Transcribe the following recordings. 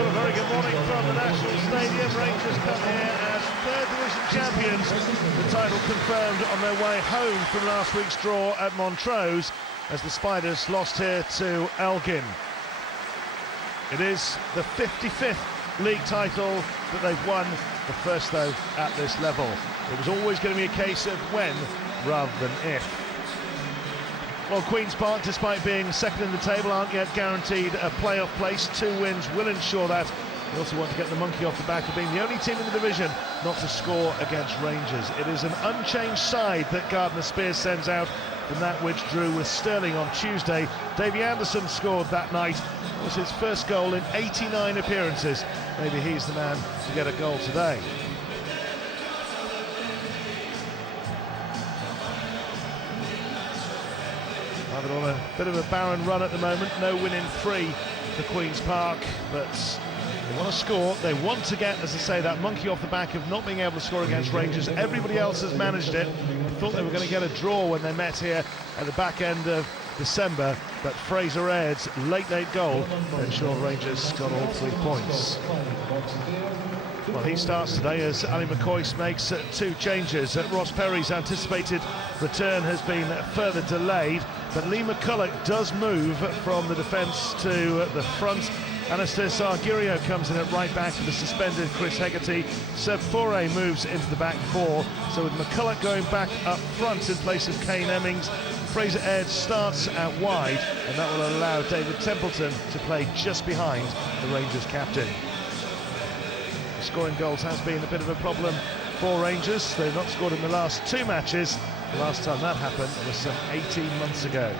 Well, a very good morning from the National Stadium. Rangers come here as third division champions. The title confirmed on their way home from last week's draw at Montrose as the Spiders lost here to Elgin. It is the 55th league title that they've won, the first though at this level. It was always going to be a case of when rather than if. Well, Queen's Park, despite being second in the table, aren't yet guaranteed a playoff place. 2 wins will ensure that. They also want to get the monkey off the back of being the only team in the division not to score against Rangers. It is an unchanged side that Gardner Spears sends out from that which drew with Sterling on Tuesday. Davy Anderson scored that night. It was his first goal in 89 appearances. Maybe he's the man to get a goal today. They're on a bit of a barren run at the moment, no win in 3 for Queen's Park, but they want to score, they want to get, as I say, that monkey off the back of not being able to score against Rangers. Everybody else has managed it. I thought they were going to get a draw when they met here at the back end of December, but Fraser Aird's late goal ensured Rangers got all 3 points. Well, he starts today as Ali McCoist makes 2 changes. Ross Perry's anticipated return has been further delayed, but Lee McCulloch does move from the defence to the front. Anastas Argyrio comes in at right back for the suspended Chris Hegarty. Seb Faure moves into the back 4, so with McCulloch going back up front in place of Kane Emmings, Fraser Aird starts out wide, and that will allow David Templeton to play just behind the Rangers captain. Scoring goals has been a bit of a problem for Rangers. They've not scored in the last 2 matches. The last time that happened was some 18 months ago.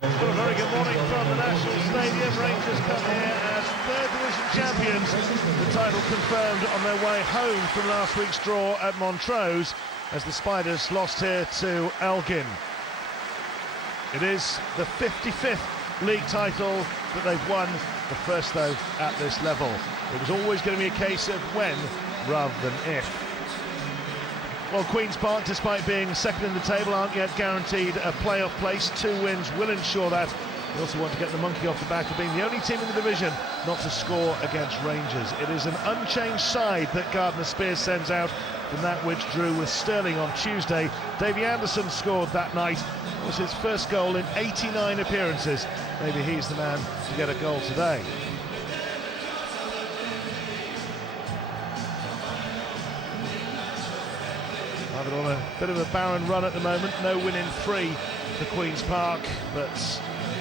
Well, a very good morning from the National Stadium. Rangers come here as third division champions. The title confirmed on their way home from last week's draw at Montrose as the Spiders lost here to Elgin. It is the 55th league title that they've won, the first though at this level. It was always going to be a case of when rather than if. Well, Queen's Park, despite being second in the table, aren't yet guaranteed a playoff place. 2 wins will ensure that. They also want to get the monkey off the back of being the only team in the division not to score against Rangers. It is an unchanged side that Gardner Spears sends out from that which drew with Sterling on Tuesday. Davy Anderson scored that night. It was his first goal in 89 appearances. Maybe he's the man to get a goal today. They're on a bit of a barren run at the moment, no win in 3 for Queen's Park, but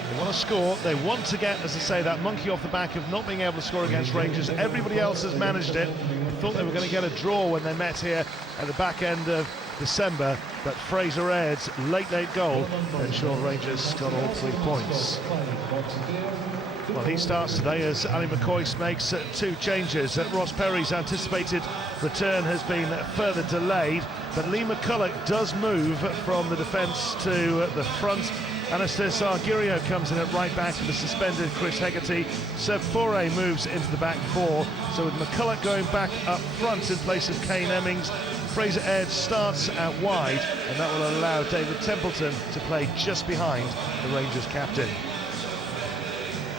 they want to score, they want to get, as I say, that monkey off the back of not being able to score against Rangers. Everybody else has managed it. I thought they were going to get a draw when they met here at the back end of December, but Fraser Aird's late goal ensured Rangers got all 3 points. Well, he starts today as Ali McCoist makes 2 changes. Ross Perry's anticipated return has been further delayed, but Lee McCulloch does move from the defence to the front. Anastas Argyrio comes in at right back for the suspended Chris Hegarty. Seb Faure moves into the back 4, so with McCulloch going back up front in place of Kane Emmings, Fraser Aird starts out wide, and that will allow David Templeton to play just behind the Rangers captain.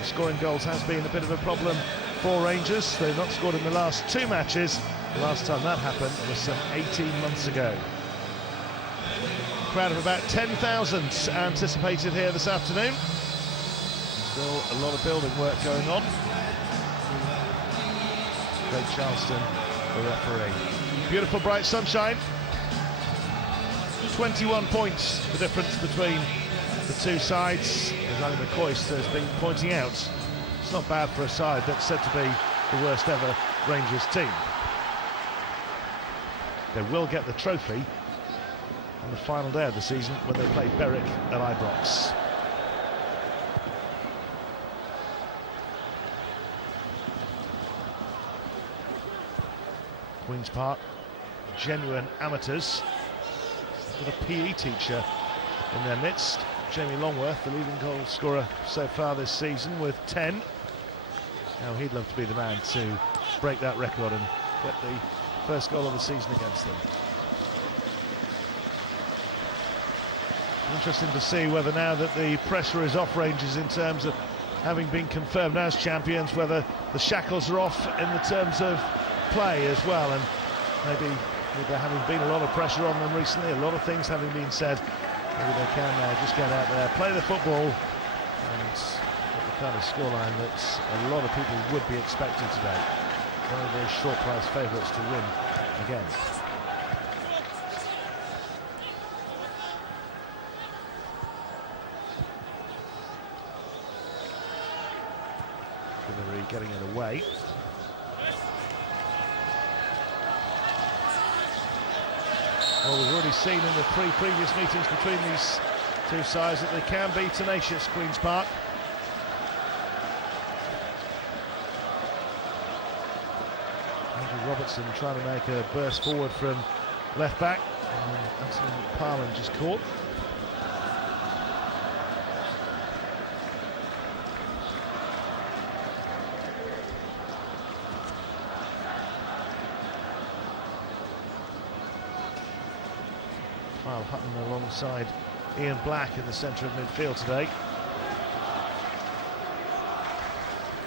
Scoring goals has been a bit of a problem for Rangers. They've not scored in the last 2 matches. The last time that happened was some 18 months ago. A crowd of about 10,000 anticipated here this afternoon. Still a lot of building work going on. Craig Charleston, the referee. Beautiful bright sunshine. 21 points the difference between the 2 sides. As Ali McCoist has been pointing out, it's not bad for a side that's said to be the worst ever Rangers team. They will get the trophy on the final day of the season when they play Berwick at Ibrox. Queen's Park, genuine amateurs, with a PE teacher in their midst. Jamie Longworth, the leading goal scorer so far this season, with 10. Now he'd love to be the man to break that record and get the first goal of the season against them. Interesting to see whether, now that the pressure is off Rangers in terms of having been confirmed as champions, whether the shackles are off in the terms of play as well. And maybe with there having been a lot of pressure on them recently, a lot of things having been said, maybe they can just get out there, play the football, and get the kind of scoreline that a lot of people would be expecting today. One of those short price favourites to win again. Getting it away. Well, we've already seen in the previous meetings between these two sides that they can be tenacious, Queen's Park. Andrew Robertson trying to make a burst forward from left back, and Anthony Parlin just caught. Hutton alongside Ian Black in the centre of midfield today.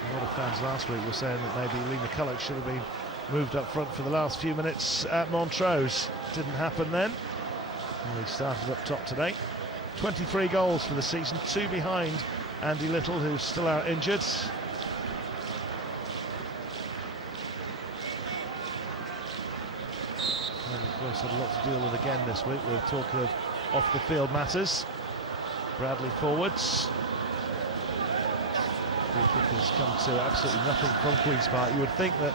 A lot of fans last week were saying that maybe Lee McCulloch should have been moved up front for the last few minutes at Montrose. Didn't happen then. And he started up top today. 23 goals for the season, 2 behind Andy Little, who's still out injured. Of course, had a lot to deal with again this week with talk of off-the-field matters. Bradley forwards. Free kick has come to absolutely nothing from Queen's Park. You would think that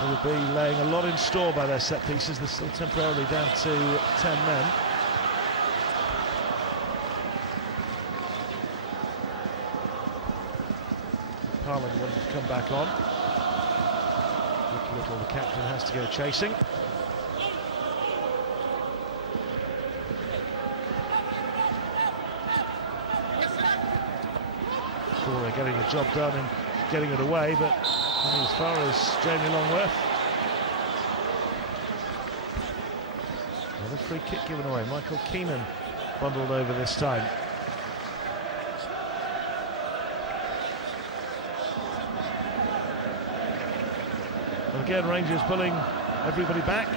they would be laying a lot in store by their set pieces. They're still temporarily down to 10 men. Parlin wanted to come back on. Little, the captain, has to go chasing. They're getting the job done and getting it away, but only as far as Jamie Longworth. Another free kick given away. Michael Keenan bundled over this time. And again, Rangers pulling everybody back.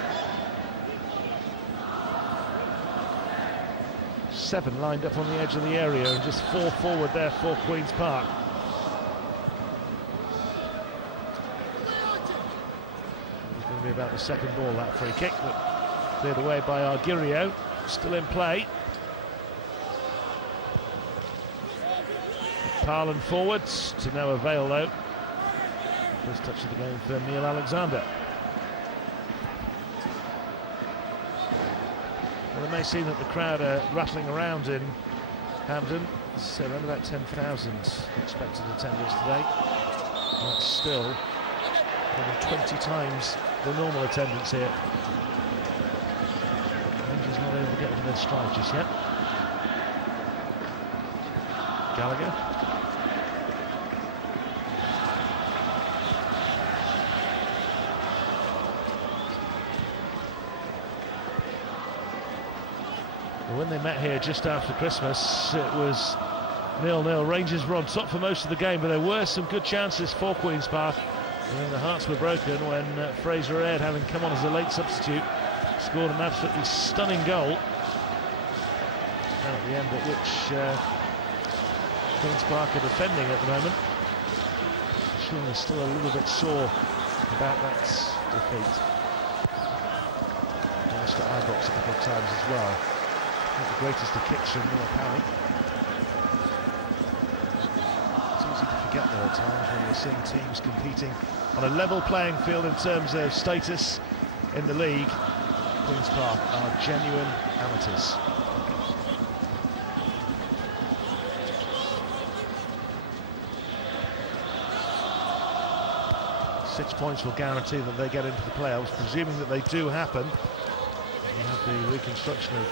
7 lined up on the edge of the area and just 4 forward there for Queen's Park. It's going to be about the second ball, that free kick, but cleared away by Argirio. Still in play. Parlin forwards, to no avail though. First touch of the game for Neil Alexander. Well, it may seem that the crowd are rattling around in Hampden. So around about 10,000 expected attendance today. That's still more than 20 times the normal attendance here. Rangers not able to get into their stride just yet. Gallagher. When they met here just after Christmas, it was 0-0. Rangers were on top for most of the game, but there were some good chances for Queen's Park. And then the hearts were broken when Fraser Aird, having come on as a late substitute, scored an absolutely stunning goal. And at the end at which Queen's Park are defending at the moment. I'm sure they're still a little bit sore about that defeat. Lost to Ibrox a couple of times as well. Not the greatest of kicks from Neil Parry. It's easy to forget though at times when you're seeing teams competing on a level playing field in terms of status in the league. Queen's Park are genuine amateurs. Six points will guarantee that they get into the playoffs, presuming that they do happen. You have the reconstruction of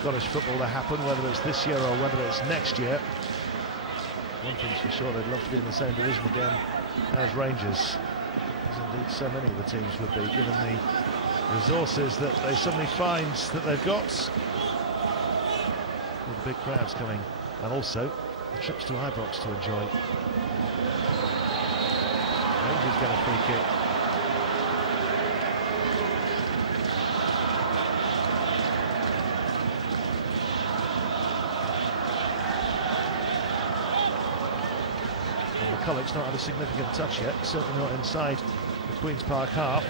Scottish football to happen, whether it's this year or whether it's next year. One thing's for sure, they'd love to be in the same division again as Rangers, as indeed so many of the teams would be, given the resources that they suddenly find that they've got. with the big crowds coming, and also the trips to Ibrox to enjoy. Rangers get a free kick. And McCulloch's not had a significant touch yet, certainly not inside the Queen's Park half.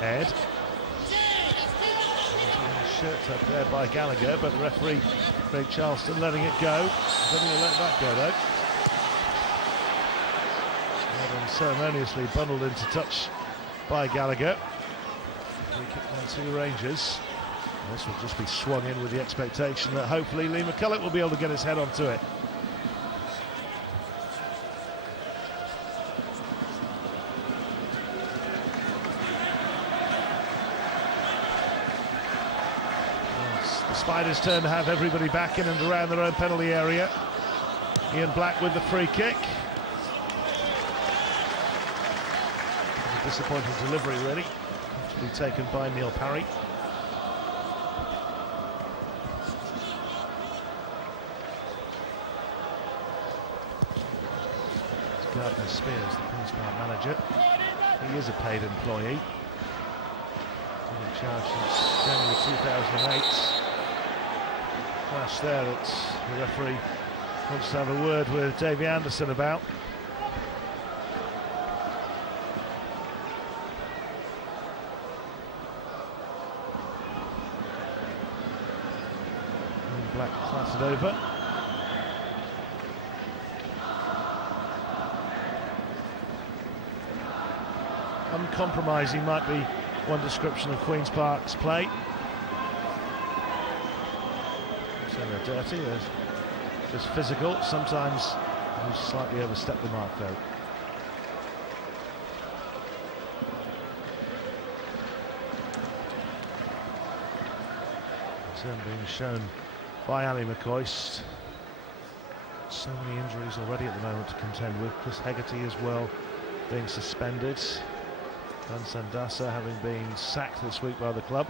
Ed. Shirt up there by Gallagher, but the referee, Craig Charleston, letting it go. I don't think he'll let that go though. Unceremoniously bundled into touch by Gallagher. Free kick then to Rangers. And this will just be swung in with the expectation that hopefully Lee McCulloch will be able to get his head onto it. Spiders' turn to have everybody back in and around their own penalty area. Ian Black with the free kick. A disappointing delivery, really, to be taken by Neil Parry. It's Gardner Spears, the Queen's Park manager. He is a paid employee. Been in charge since January 2008. Clash there that the referee wants to have a word with Davey Anderson about. And Black clattered over. Uncompromising might be one description of Queen's Park's play. They're dirty, they're just physical. Sometimes they slightly overstep the mark though. Concern being shown by Ali McCoist. So many injuries already at the moment to contend with. Chris Hegarty as well being suspended. Dan Sandasa having been sacked this week by the club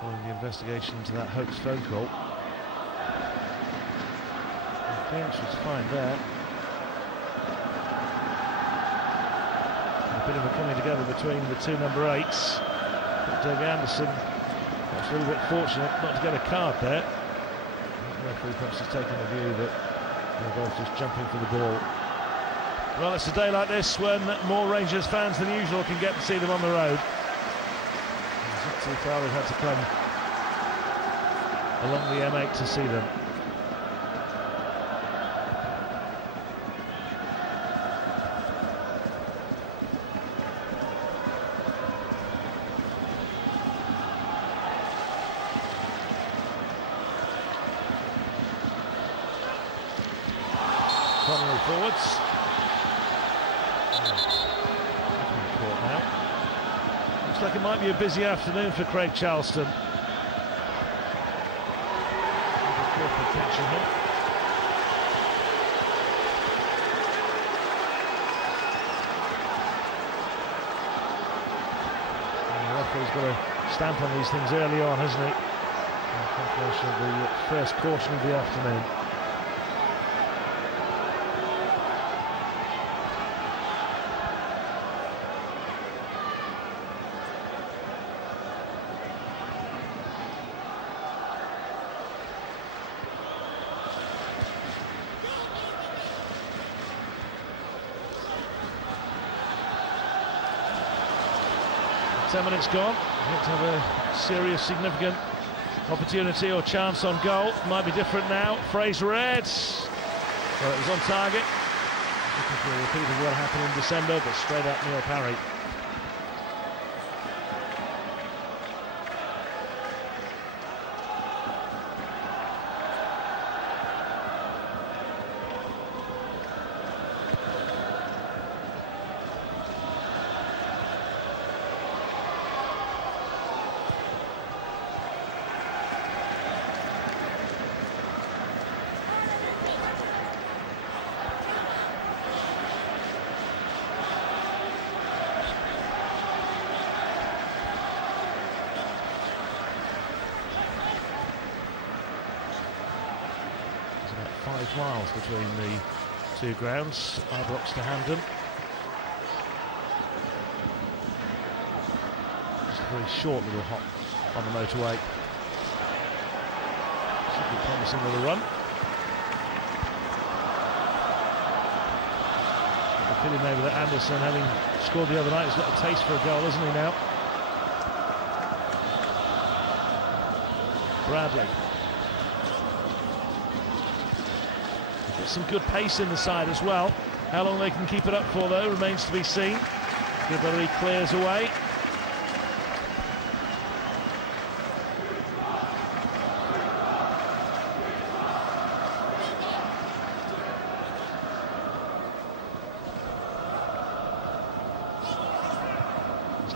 following the investigation into that hoax phone call. Clearance was fine there. A bit of a coming together between the two number 8s. But Davey Anderson was a little bit fortunate not to get a card there. The referee perhaps has taken the view that they're both just jumping for the ball. Well, it's a day like this when more Rangers fans than usual can get to see them on the road. It's not too far, they've had to come along the M8 to see them. Connolly forwards. Caught now. Looks like it might be a busy afternoon for Craig Charleston. Careful catching him. And the referee's got a stamp on these things early on, hasn't he? Confirmation of the first portion of the afternoon. Ten minutes gone. You have to have a serious, significant opportunity or chance on goal. Might be different now. Fraser Ed. Well, it was on target. Looking for a repeat of what happened in December, but straight up Neil Parry. 5 miles between the two grounds, Ibrox to Hampden. Just a very short little hop on the motorway. Should be promising with a run. I feel maybe that Anderson, having scored the other night, has got a taste for a goal, hasn't he now? Bradley. Got some good pace in the side as well. How long they can keep it up for, though, remains to be seen. Everybody clears away.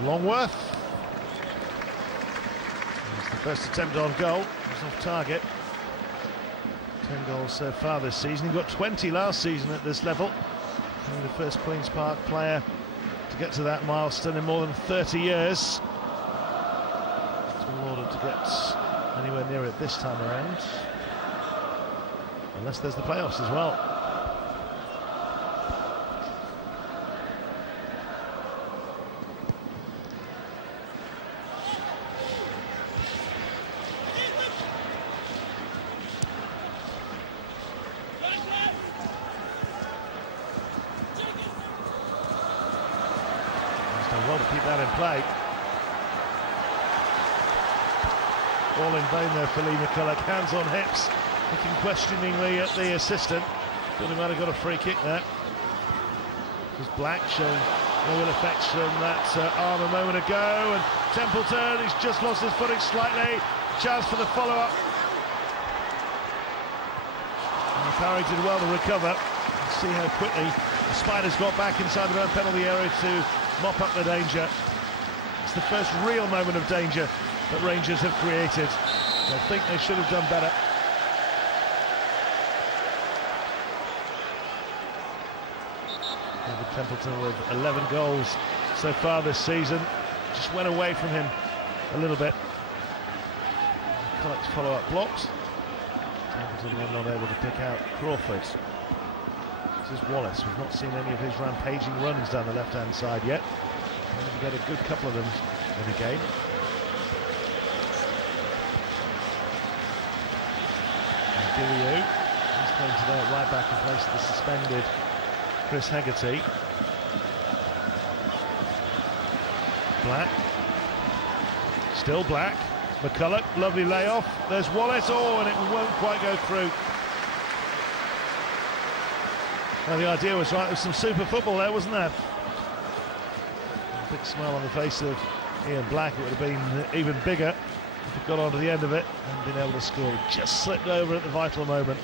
Longworth. It's the first attempt on goal. It was off target. 10 goals so far this season. He got 20 last season at this level. Only the first Queen's Park player to get to that milestone in more than 30 years. Tall order to get anywhere near it this time around. Unless there's the playoffs as well. Well to keep that in play. All in vain there for Lee McCulloch. Hands on hips, looking questioningly at the assistant. Thought he might have got a free kick there. It was Black showing no ill effects from that arm a moment ago. And Templeton, he's just lost his footing slightly. Chance for the follow-up. And Parry did well to recover. See how quickly the Spiders got back inside their own penalty area to mop up the danger. It's the first real moment of danger that Rangers have created. I think they should have done better. David Templeton with 11 goals so far this season. Just went away from him a little bit. Collects follow-up blocked. Templeton then not able to pick out Crawford. This is Wallace. We've not seen any of his rampaging runs down the left-hand side yet. We get a good couple of them in the game. Gilliu, he's going to there right back in place of the suspended Chris Hegarty. Black. Still Black. McCulloch, lovely layoff. There's Wallace. Oh, and it won't quite go through. Now the idea was right, there was some super football there, wasn't there? A big smile on the face of Ian Black. It would have been even bigger if he got onto the end of it and been able to score. Just slipped over at the vital moment.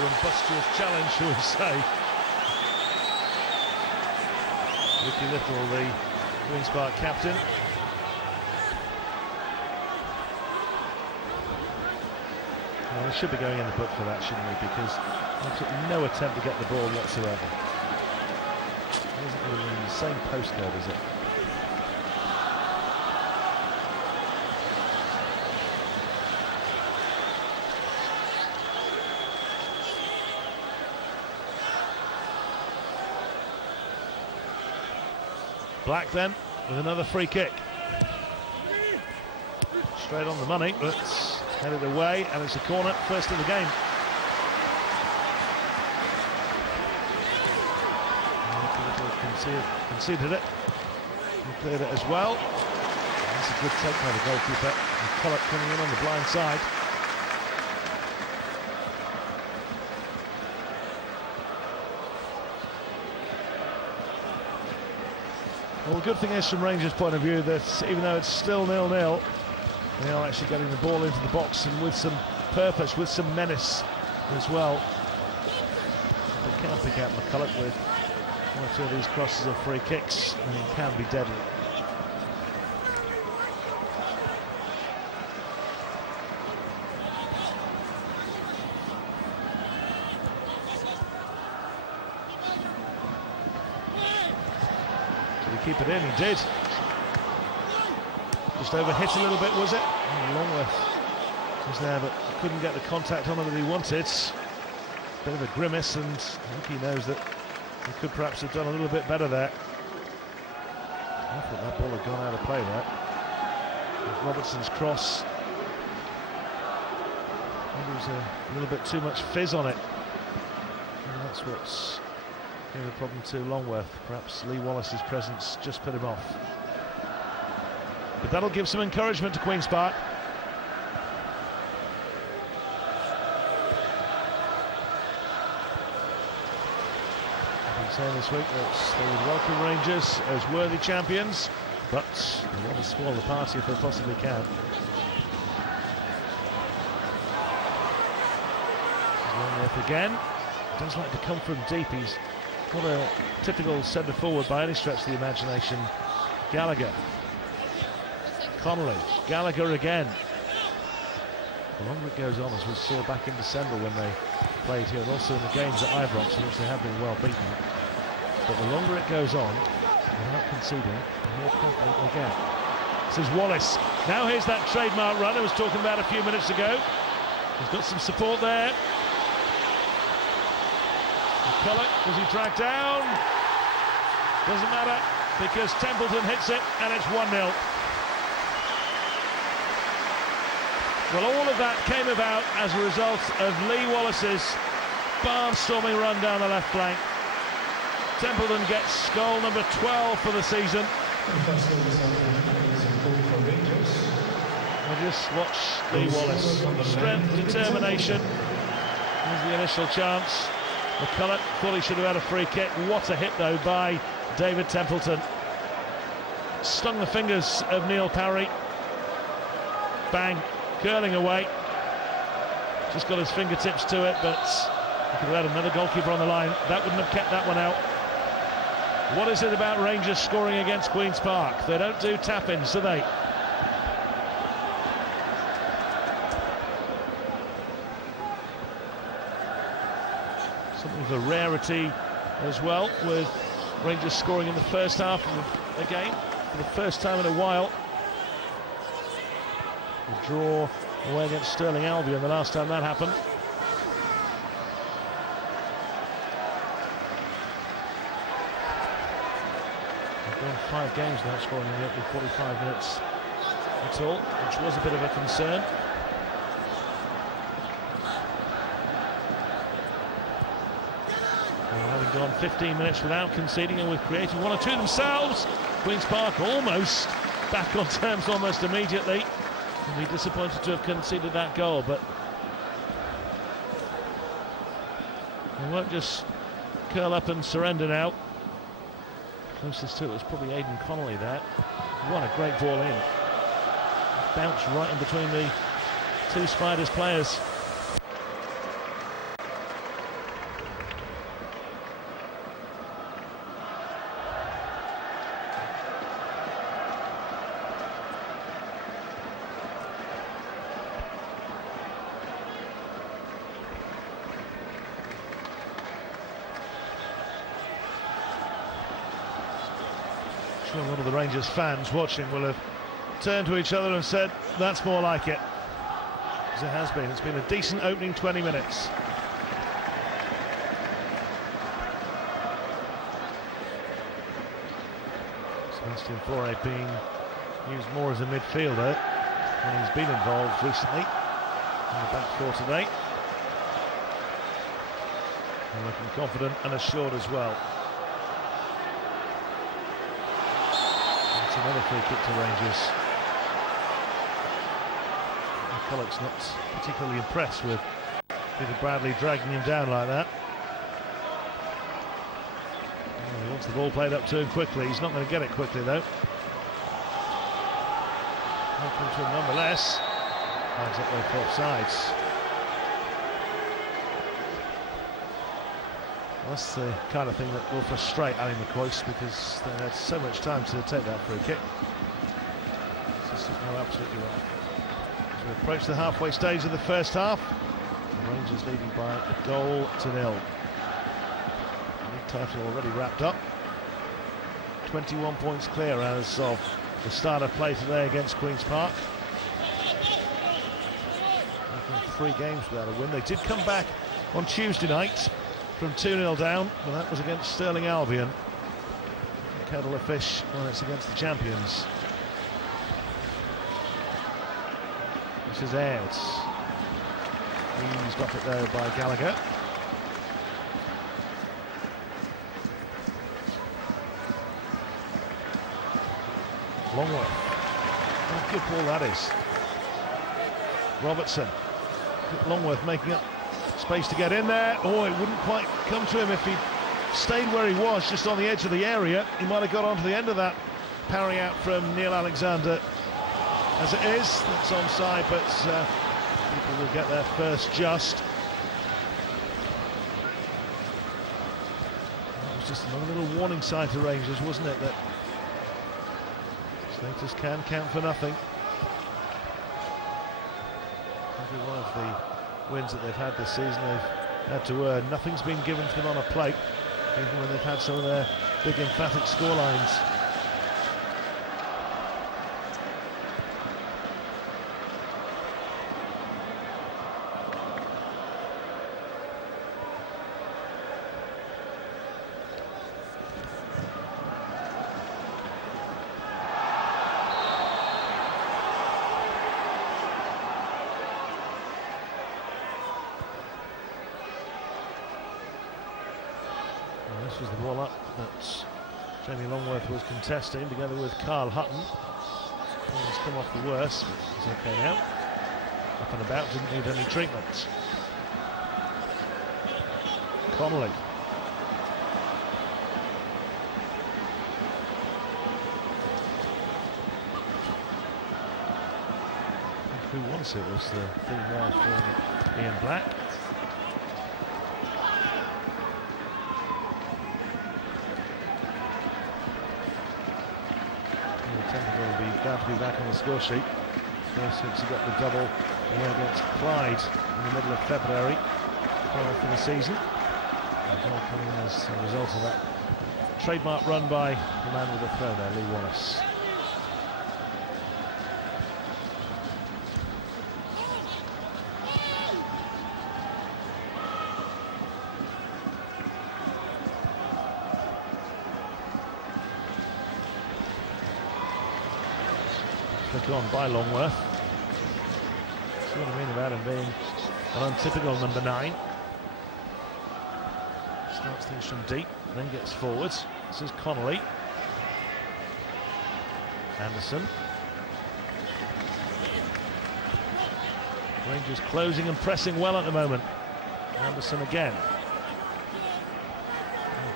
Rumbustious challenge, shall we say. Ricky Little, the Queen's Park captain. Well, we should be going in the book for that, shouldn't we? Because they took no attempt to get the ball whatsoever. It isn't even in the same postcode, is it? Black then with another free kick. Straight on the money, but headed away, and it's a corner, first of the game. Conceded it. He cleared it as well. That's a good take by the goalkeeper. McCulloch coming in on the blind side. Well, the good thing is, from Rangers' point of view, that even though it's still 0-0, they are actually getting the ball into the box, and with some purpose, with some menace as well. They can't pick out McCulloch with one or two of these crosses or free kicks, and he can be deadly. keep it in. He did. Just overhit a little bit, was it? Longworth was there, but couldn't get the contact on him that he wanted. Bit of a grimace, and I think he knows that he could perhaps have done a little bit better there. I thought that ball had gone out of play there. With Robertson's cross. Maybe there was a little bit too much fizz on it. And that's what's gave the problem to Longworth. Perhaps Lee Wallace's presence just put him off. But that'll give some encouragement to Queen's Park. I've been saying this week that they would welcome Rangers as worthy champions, but they want to spoil the party if they possibly can. Longworth again. Does like to come from deep. He's not a typical centre forward by any stretch of the imagination. Gallagher. Connolly. Gallagher again. The longer it goes on, as we saw back in December when they played here, and also in the games at Ibrox, in which they have been well beaten. But the longer it goes on, without conceding, the more confident they get. This is Wallace. Now here's that trademark run I was talking about a few minutes ago. He's got some support there. McCulloch, was he dragged down? Doesn't matter, because Templeton hits it, and it's 1-0. Well, all of that came about as a result of Lee Wallace's barnstorming run down the left flank. Templeton gets goal number 12 for the season. And just watch Lee Wallace. Strength, determination. Here's the initial chance. McCulloch thought he should have had a free kick. What a hit, though, by David Templeton. Stung the fingers of Neil Parry. Bang. Curling away, just got his fingertips to it, but he could have had another goalkeeper on the line. That wouldn't have kept that one out. What is it about Rangers scoring against Queen's Park? They don't do tap-ins, do they? Something of a rarity as well, with Rangers scoring in the first half of the game for the first time in a while. The draw away against Stirling Albion the last time that happened. They've gone 5 games now, scoring in the opening 45 minutes at all, which was a bit of a concern. Well, having gone 15 minutes without conceding and with creating one or two themselves, Queen's Park almost back on terms almost immediately. Be disappointed to have conceded that goal, but they won't just curl up and surrender now. Closest to it was probably Aidan Connolly there. What a great ball in. Bounced right in between the two Spiders players. Sure, a lot of the Rangers fans watching will have turned to each other and said, that's more like it. As it has been. It's been a decent opening 20 minutes. Sebastian Faure being used more as a midfielder when he's been involved recently in the back four today. And looking confident and assured as well. Another free kick to Rangers. McCulloch's not particularly impressed with Peter Bradley dragging him down like that. Oh, he wants the ball played up to him quickly. He's not going to get it quickly though. Welcome to him nonetheless. Flags up there for offsides. That's the kind of thing that will frustrate Ali McCoist, because they had so much time to take that free kick. No, absolutely right. As we approach the halfway stage of the first half, the Rangers leading by a goal to nil. League title already wrapped up. 21 points clear as of the start of play today against Queen's Park. 3 games without a win. They did come back on Tuesday night from 2-0 down, but that was against Stirling Albion. Kettle of fish when it's against the champions. This is Ayres. Eased off it though by Gallagher. Longworth. Oh, good ball that is. Robertson. Longworth making up space to get in there. Oh, it wouldn't quite come to him if he stayed where he was, just on the edge of the area. He might have got onto the end of that parry out from Neil Alexander. As it is, that's onside, but people will get there first just. That was just another little warning sign to Rangers, wasn't it, that status can count for nothing. Every one of the wins that they've had this season, they've had to earn. Nothing's been given to them on a plate, even when they've had some of their big emphatic scorelines. This was the ball up that Jamie Longworth was contesting together with Carl Hutton. He's come off the worst, but he's okay now. Up and about, didn't need any treatment. Connolly. Who was it? Was the female from Ian Black. Glad to be back on the score sheet. Since he got the double against Clyde in the middle of February for the season. The goal coming as a result of that trademark run by the man with the throw there, Lee Wallace. Flick on by Longworth. See what I mean about him being an untypical number 9. Starts things from deep, then gets forwards. This is Connolly. Anderson. Rangers closing and pressing well at the moment. Anderson again.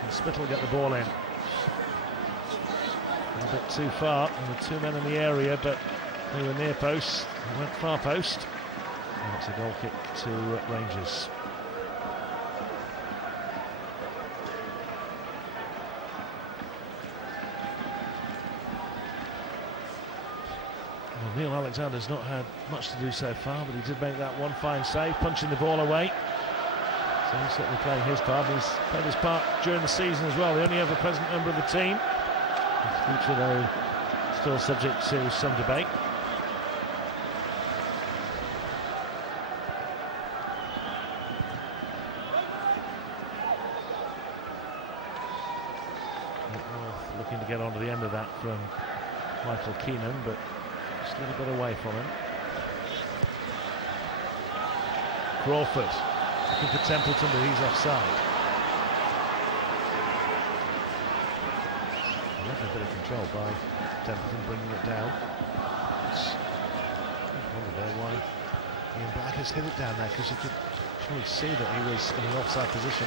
Can Spittle get the ball in? A bit too far, and the 2 men in the area, but they were near post. They went far post. And it's a goal kick to Rangers. Well, Neil Alexander's not had much to do so far, but he did make that one fine save, punching the ball away. So he's certainly playing his part. He's played his part during the season as well, the only ever present member of the team. His future, though, still subject to some debate. Looking to get onto the end of that from Michael Keenan, but just a little bit away from him. Crawford looking for Templeton, but he's offside. A bit of control by Templeton, bringing it down. I wonder there why Ian Black has hit it down there, because you could surely see that he was in an offside position.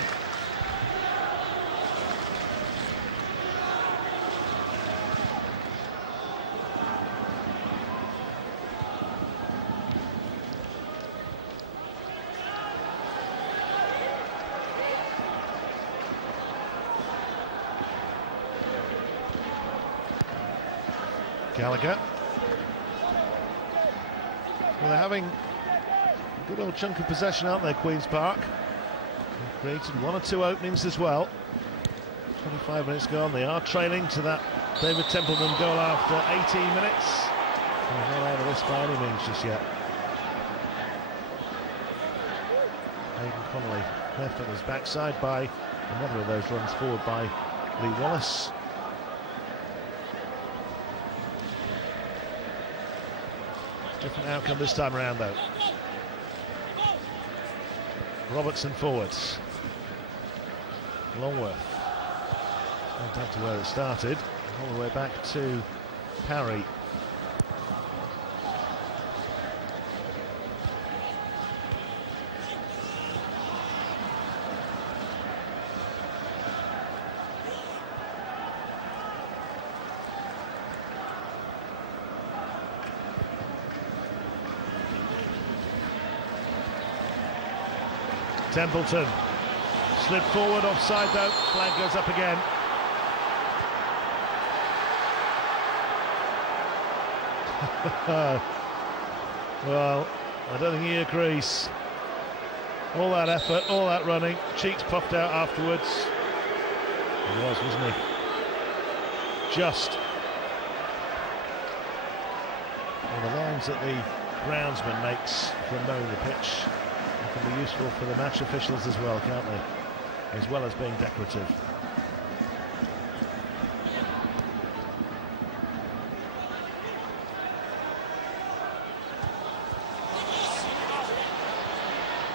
Gallagher. Well, they're having a good old chunk of possession, aren't they, Queen's Park? They've created 1 or 2 openings as well. 25 minutes gone. They are trailing to that David Templeton goal after 18 minutes. They're not out of this by any means just yet. Aidan Connolly left on his backside by another of those runs forward by Lee Wallace. Different outcome this time around though. Robertson forwards. Longworth. Went back to where it started, all the way back to Parry. Templeton slid forward, offside though, flag goes up again. Well, I don't think he agrees. All that effort, all that running, cheeks puffed out afterwards. He was, wasn't he? Just. Well, the lines that the groundsman makes from mowing the pitch can be useful for the match officials as well, can't they? As well as being decorative.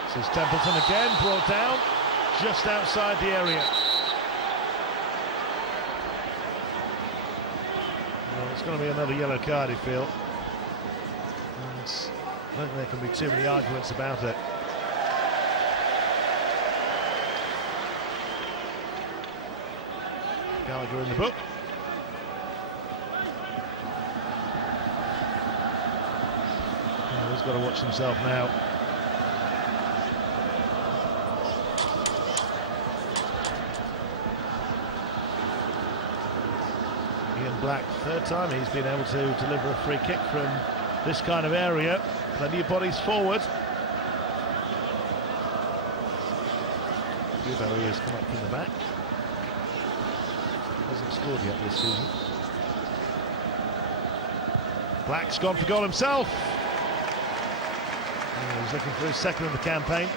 This is Templeton again, brought down just outside the area. Well, it's going to be another yellow card, I feel. And I don't think there can be too many arguments about it. Gallagher in the book. Oh, he's got to watch himself now. Ian Black, third time he's been able to deliver a free kick from this kind of area. Plenty of bodies forward. Good how he has come up from the back. Hasn't scored yet this season. Black's gone for goal himself. Oh, he's looking for his second of the campaign.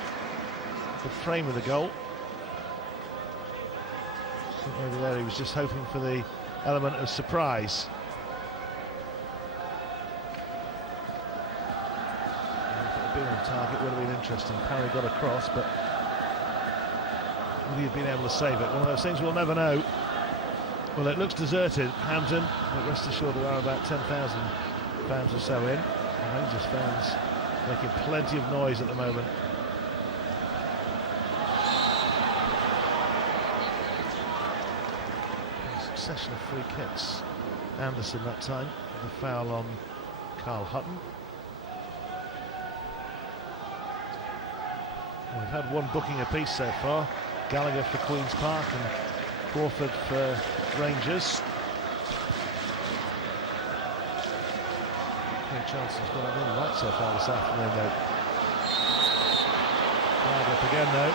The frame of the goal. I think over there he was just hoping for the element of surprise. If it had been on target, would have been interesting. Parry got across, but would he have been able to save it? One of those things we'll never know. Well, it looks deserted, Hampden, but rest assured there are about 10,000 fans or so in. And Rangers fans making plenty of noise at the moment. A succession of free kicks. Anderson that time, the foul on Carl Hutton. Well, we've had one booking apiece so far. Gallagher for Queen's Park and Crawford for Rangers. Chancellor's got it all right so far this afternoon though. Flag up again though.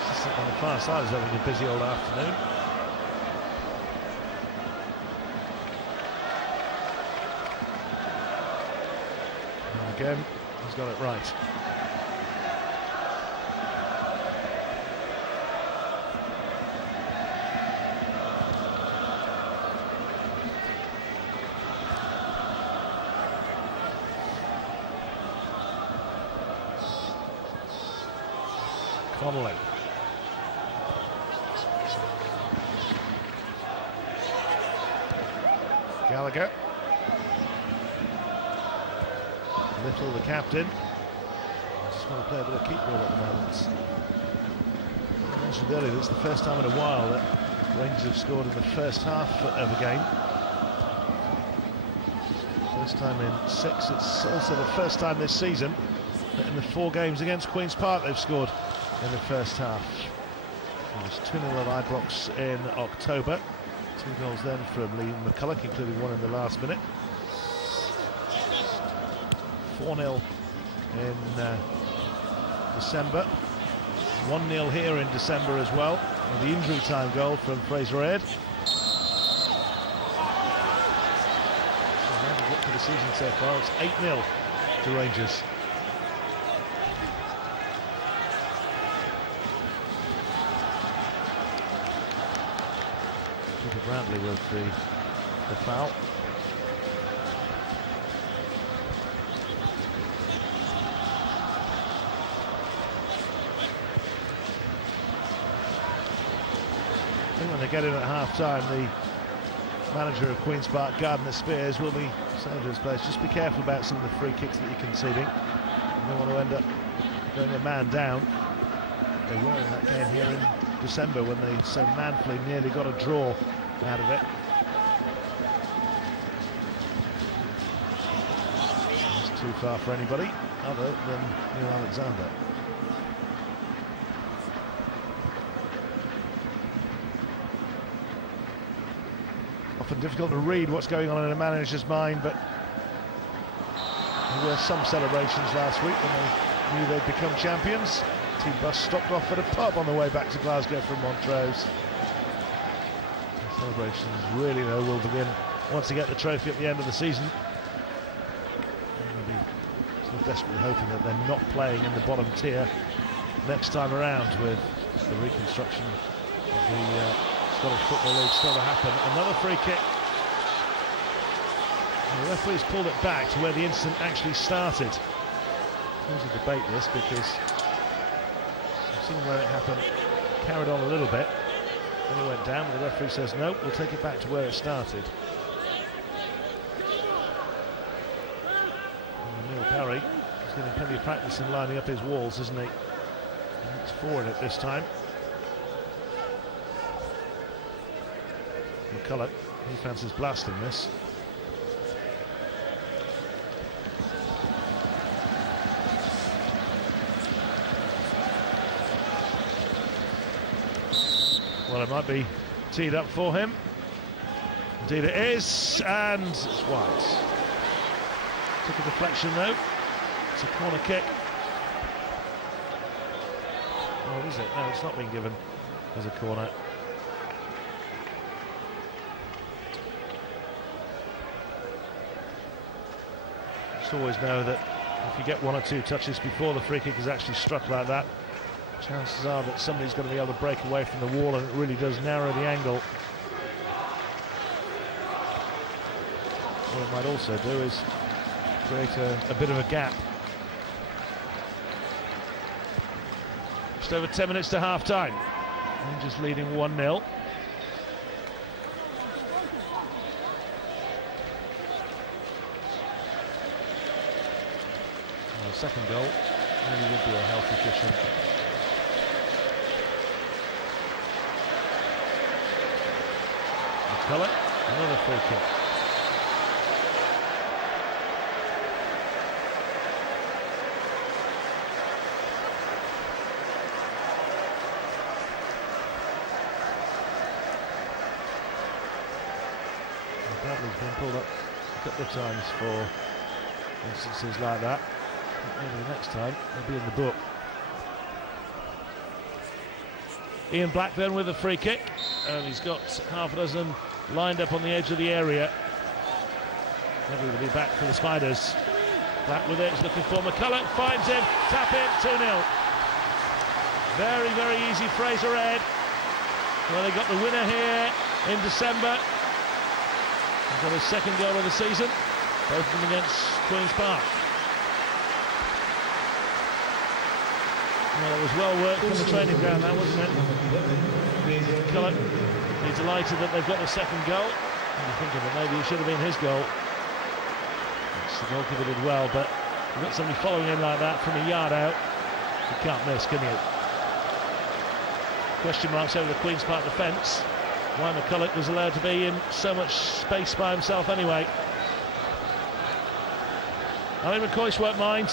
Assistant on the far side is having a busy old afternoon. And again, he's got it right. Connolly. Gallagher. Little, the captain. Just want to play a bit of keep ball at the moment. I mentioned earlier, it's the first time in a while that Rangers have scored in the first half of a game. First time in 6. It's also the first time this season that in the 4 games against Queen's Park they've scored in the first half. It was 2-0 at Ibrox in October. 2 goals then from Lee McCulloch, including one in the last minute. 4-0 in December. 1-0 here in December as well, with the injury time goal from Fraser Aird. Look for the season so far, it's 8-0 to Rangers. Peter Bradley with the foul. I think when they get in at half-time, the manager of Queen's Park, Gardner Spears, will be saying to his players, just be careful about some of the free kicks that you're conceding. You don't want to end up going a man down. They were in that game here in December when they so manfully nearly got a draw out of it. It's too far for anybody other than Neil Alexander. Often difficult to read what's going on in a manager's mind, but there were some celebrations last week when they knew they'd become champions. The team bus stopped off at a pub on the way back to Glasgow from Montrose. The celebrations really, though, will begin once they get the trophy at the end of the season. They'll be sort of desperately hoping that they're not playing in the bottom tier next time around, with the reconstruction of the Scottish Football League still to happen. Another free kick. And the referee's pulled it back to where the incident actually started. There's a debate this, because I've seen where it happened, carried on a little bit, then it went down, and the referee says no, we'll take it back to where it started. And Neil Parry is getting plenty of practice in lining up his walls, isn't he? And it's forward at this time. McCulloch, he fancies blasting this. Well, it might be teed up for him. Indeed it is, and it's wide. Took a deflection though. It's a corner kick. Oh, is it? No, it's not been given as a corner. Just always know that if you get one or two touches before the free kick is actually struck like that, chances are that somebody's going to be able to break away from the wall, and it really does narrow the angle. What it might also do is create a bit of a gap. Just over 10 minutes to half-time. Rangers leading 1-0. Second goal really would be a healthy cushion. McCulloch, another free kick. Bradley's been pulled up a couple of times for instances like that. Maybe the next time he'll be in the book. Ian Blackburn with a free kick, and he's got half a dozen lined up on the edge of the area. Everybody back for the Spiders. Black with it, he's looking for McCulloch, finds him, tap in, 2-0. Very, very easy Fraser Aird. Well, they got the winner here in December. He's got his second goal of the season, both of them against Queen's Park. Well, it was well worked from the training ground, that wasn't it? McCulloch, he's delighted that they've got the second goal. I'm thinking that maybe it should have been his goal. The goalkeeper did well, but you've got somebody following in like that from a yard out, you can't miss, can you? Question marks over the Queen's Park defence. Why McCulloch was allowed to be in so much space by himself anyway. Ali McCoist won't mind.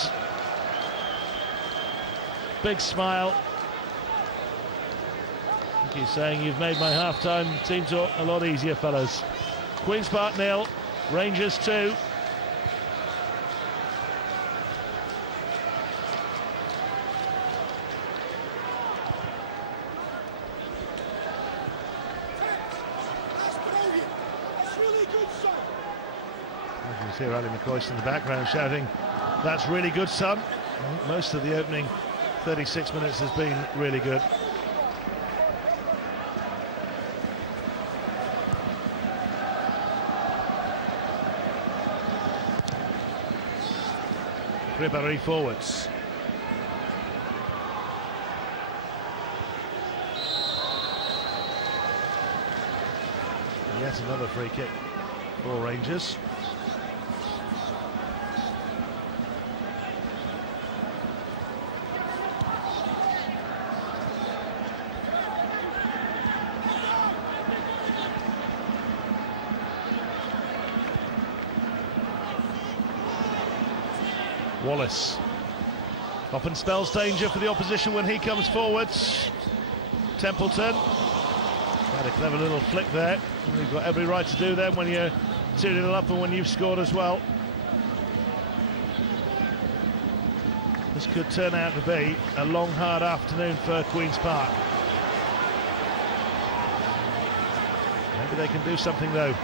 Big smile. I think he's saying, you've made my half-time team talk a lot easier, fellas. Queen's Park 0, Rangers 2. hear Ali McCoist in the background shouting, "That's really good, son." I think most of the opening 36 minutes has been really good. Ribéry forwards. Yet another free kick for Rangers. Wallace often spells danger for the opposition when he comes forwards. Templeton had a clever little flick there. You've got every right to do that when you're 2-0 up and when you've scored as well. This could turn out to be a long, hard afternoon for Queen's Park. Maybe they can do something though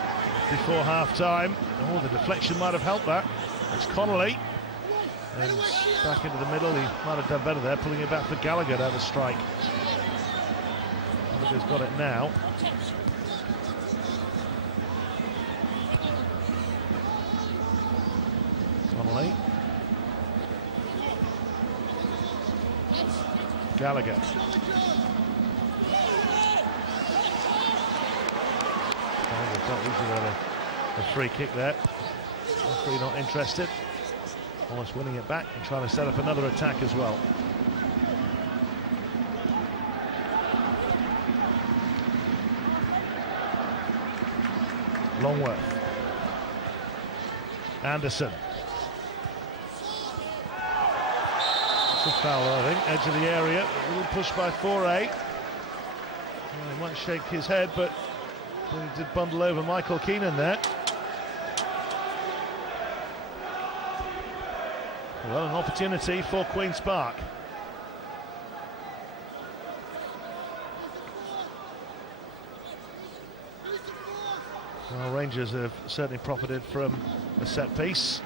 before half-time. Oh, the deflection might have helped that. It's Connolly. And back into the middle, he might have done better there, pulling it back for Gallagher to have a strike. Gallagher's got it now. Connolly. Gallagher. Gallagher got easily a free kick there. Referee not interested. Almost winning it back and trying to set up another attack as well. Longworth. Anderson. It's a foul, I think. Edge of the area. A little push by Faure. Well, he might shake his head, but he did bundle over Michael Keenan there. Well, an opportunity for Queen's Park. Well, Rangers have certainly profited from a set piece.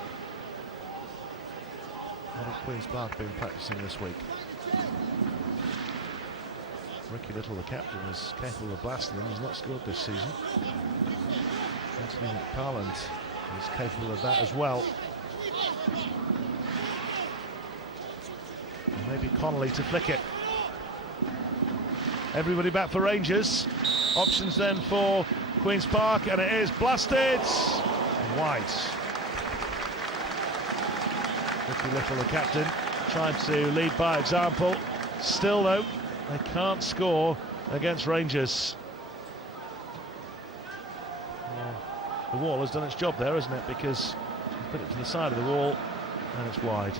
What has Queen's Park been practicing this week? Ricky Little, the captain, is capable of blasting them. He's not scored this season. Anthony McParland is capable of that as well. Maybe Connolly to flick it. Everybody back for Rangers. Options then for Queen's Park, and it is blasted wide. Ricky Little, the captain, trying to lead by example. Still though, they can't score against Rangers. Well, the wall has done its job there, hasn't it? Because he's put it to the side of the wall and it's wide.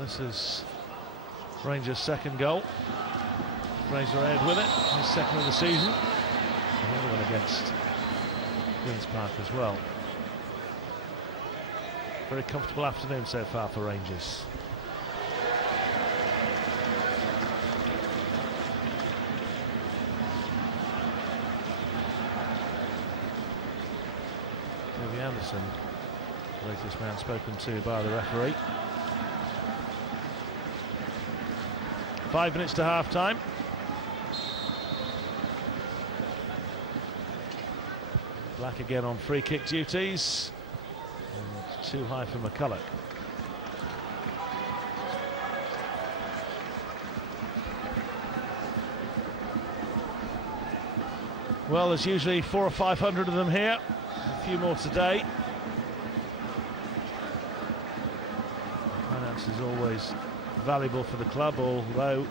This is Rangers' second goal. Razor ahead with it, his second of the season. Another one against Queen's Park as well. Very comfortable afternoon so far for Rangers. Davey Anderson, the latest man spoken to by the referee. 5 minutes to half-time. Black again on free kick duties. And too high for McCulloch. Well, there's usually 400 or 500 of them here. A few more today. Finance is always valuable for the club, although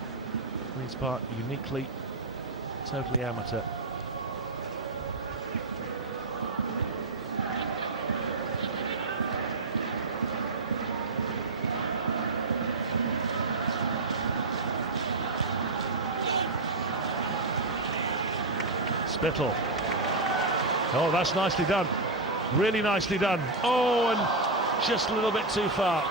Queen's Park uniquely, totally amateur. Spittle. Oh, that's nicely done. Really nicely done. Oh, and just a little bit too far.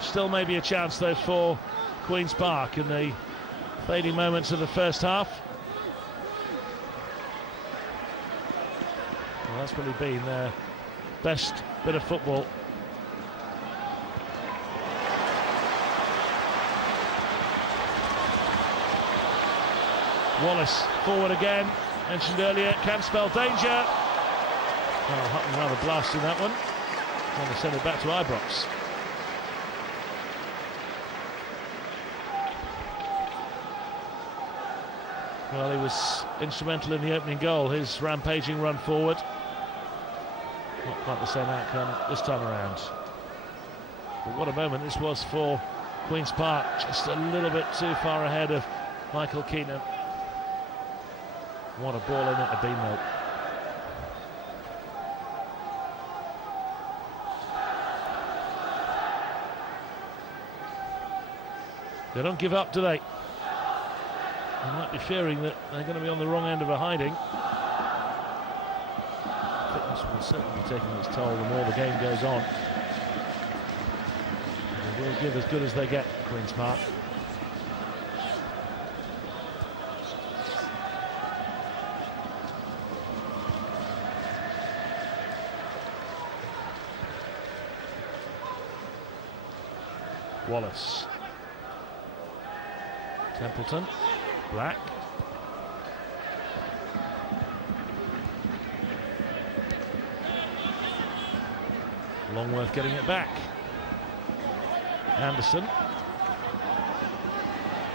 Still maybe a chance though for Queen's Park in the fading moments of the first half. Well, that's probably been their best bit of football. Wallace forward again, mentioned earlier, can spell danger. Oh, Hutton rather blasting that one. Trying to send it back to Ibrox. Well, he was instrumental in the opening goal, his rampaging run forward. Not quite the same outcome this time around. But what a moment this was for Queen's Park, just a little bit too far ahead of Michael Keenan. What a ball in at the Beanmill. They don't give up, do they? They might be fearing that they're going to be on the wrong end of a hiding. Fitness will certainly be taking its toll the more the game goes on. They will give as good as they get, Queen's Park. Wallace. Templeton. Black. Longworth getting it back. Anderson.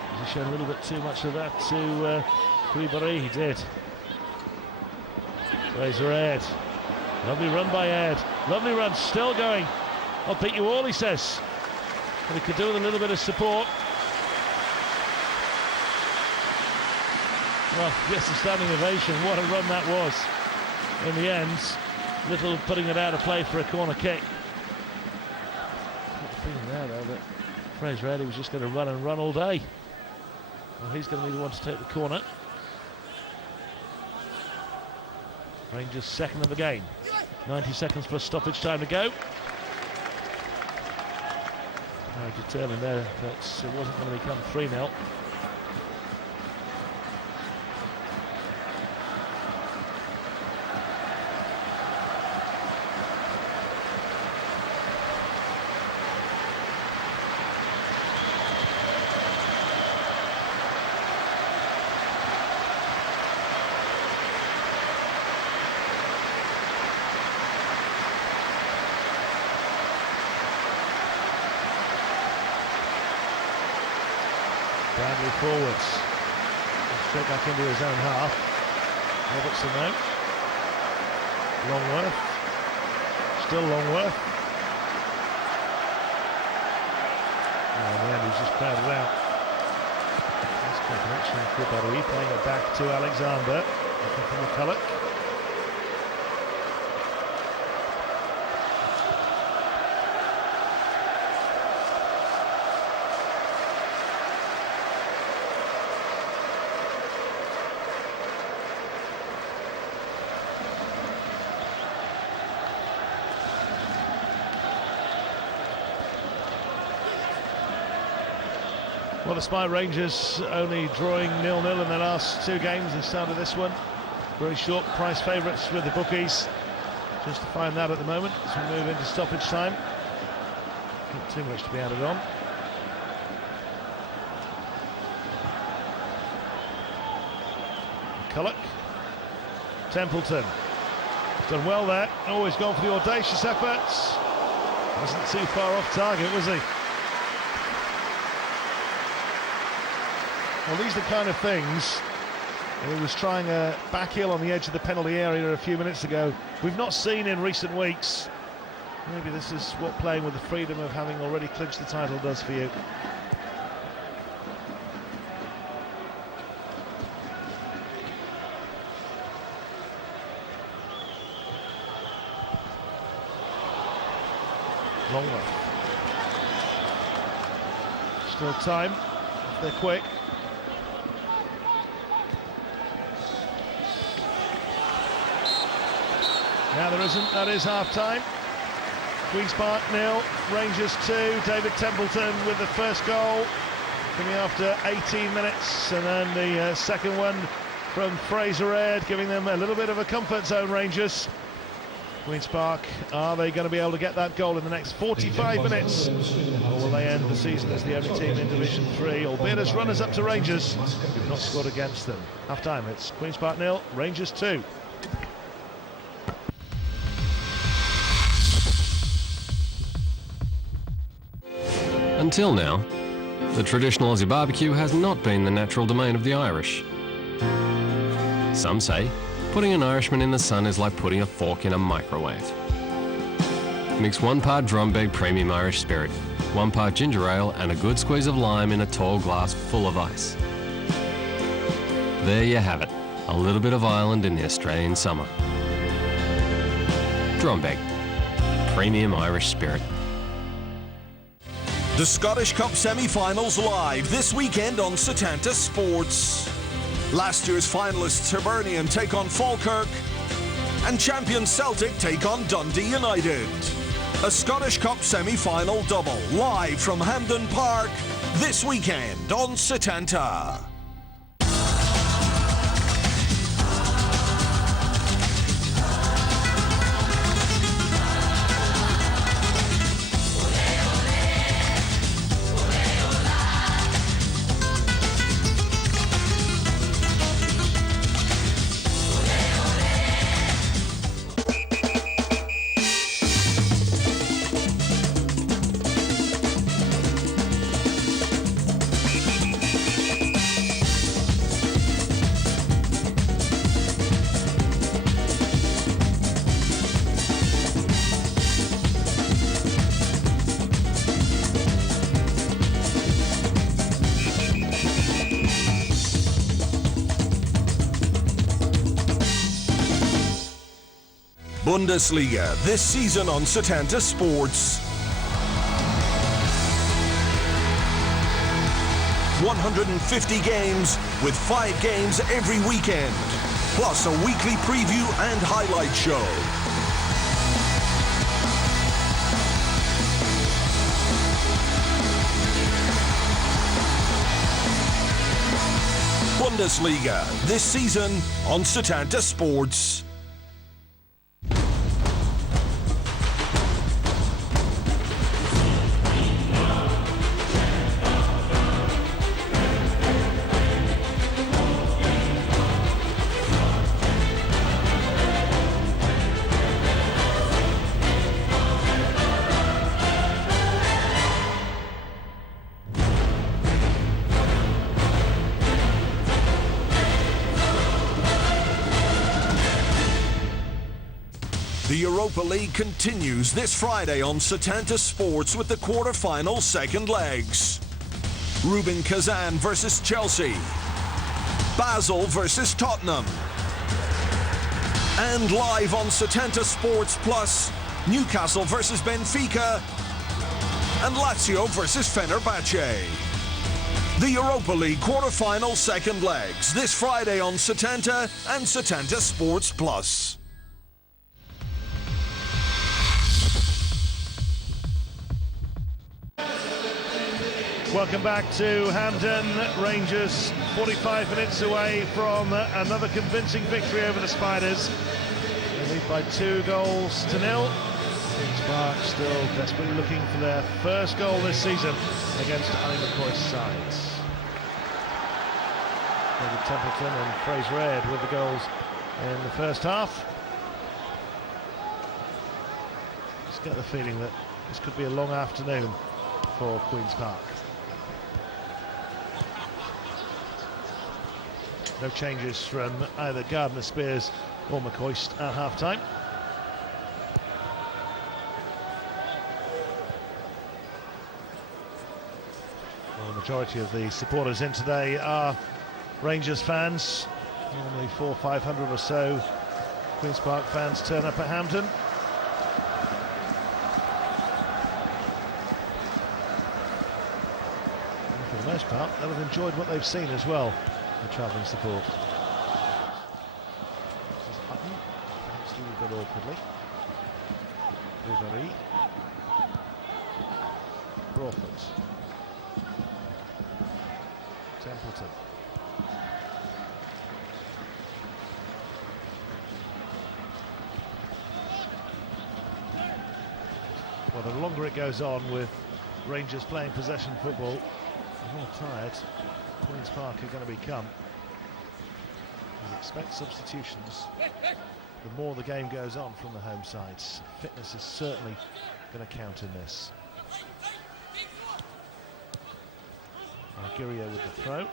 Has he shown a little bit too much of that to Koulibaly? He did. Fraser Aird. Lovely run by Aird. Lovely run, still going. I'll beat you all, he says. But he could do with a little bit of support. Well, yes, a standing ovation. What a run that was. In the end, Little putting it out of play for a corner kick. Got the feeling there, though, that Fraser Aird was just going to run and run all day. Well, he's going to be the one to take the corner. Rangers' second of the game. 90 seconds plus stoppage time to go. Very determined there that it wasn't going to become 3-0. Bradley forwards, straight back into his own half. Robertson now. Longworth, still Longworth. And in the end he's just crowded out. That's good connection for Barry, playing it back to Alexander, looking for McCulloch. Well, despite Rangers only drawing 0-0 in their last two games, they started this one. Very short price favourites with the bookies. Justifying that at the moment as we move into stoppage time. Not too much to be added on. McCulloch. Templeton. Done well there. Always gone for the audacious efforts. Wasn't too far off target, was he? Well, these are the kind of things, and he was trying a back heel on the edge of the penalty area a few minutes ago, we've not seen in recent weeks. Maybe this is what playing with the freedom of having already clinched the title does for you. Longworth. Still time, if they're quick. Now there isn't, that is half-time. Queen's Park 0, Rangers 2. David Templeton with the first goal, coming after 18 minutes, and then the second one from Fraser Aird, giving them a little bit of a comfort zone, Rangers. Queen's Park, are they going to be able to get that goal in the next 45 minutes? Or will they end the season as the only team in Division 3, albeit as runners up to Rangers, who've not scored against them? Half-time, it's Queen's Park 0, Rangers 2. Until now, the traditional Aussie barbecue has not been the natural domain of the Irish. Some say putting an Irishman in the sun is like putting a fork in a microwave. Mix 1 part Drombeg Premium Irish Spirit, 1 part ginger ale and a good squeeze of lime in a tall glass full of ice. There you have it, a little bit of Ireland in the Australian summer. Drombeg, Premium Irish Spirit. The Scottish Cup semi-finals live this weekend on Setanta Sports. Last year's finalists Hibernian take on Falkirk, and champion Celtic take on Dundee United. A Scottish Cup semi-final double live from Hampden Park this weekend on Setanta. Bundesliga this season on Setanta Sports. 150 games with 5 games every weekend, plus a weekly preview and highlight show. Bundesliga this season on Setanta Sports. The Europa League continues this Friday on Setanta Sports with the quarter-final second legs. Rubin Kazan versus Chelsea. Basel versus Tottenham. And live on Setanta Sports Plus, Newcastle versus Benfica and Lazio versus Fenerbahce. The Europa League quarter-final second legs this Friday on Setanta and Setanta Sports Plus. Welcome back to Hampden. Rangers 45 minutes away from another convincing victory over the Spiders. They lead by 2 goals to 0. Queen's Park still desperately looking for their first goal this season against Ali McCoy's sides. David Templeton and Fraser Aird with the goals in the first half. Just get the feeling that this could be a long afternoon for Queen's Park. No changes from either Gardner, Spears or McCoist at half-time. Well, the majority of the supporters in today are Rangers fans. Normally 400 or 500 or so Queen's Park fans turn up at Hampden. And for the most part, they'll have enjoyed what they've seen as well. The travelling support. This is Hutton against little bit awkwardly. Ribéry. Crawford. Templeton. Well, the longer it goes on with Rangers playing possession football, the more tired Queen's Park are going to become. You expect substitutions the more the game goes on from the home sides. Fitness is certainly going to count in this. Guerrero with the throw.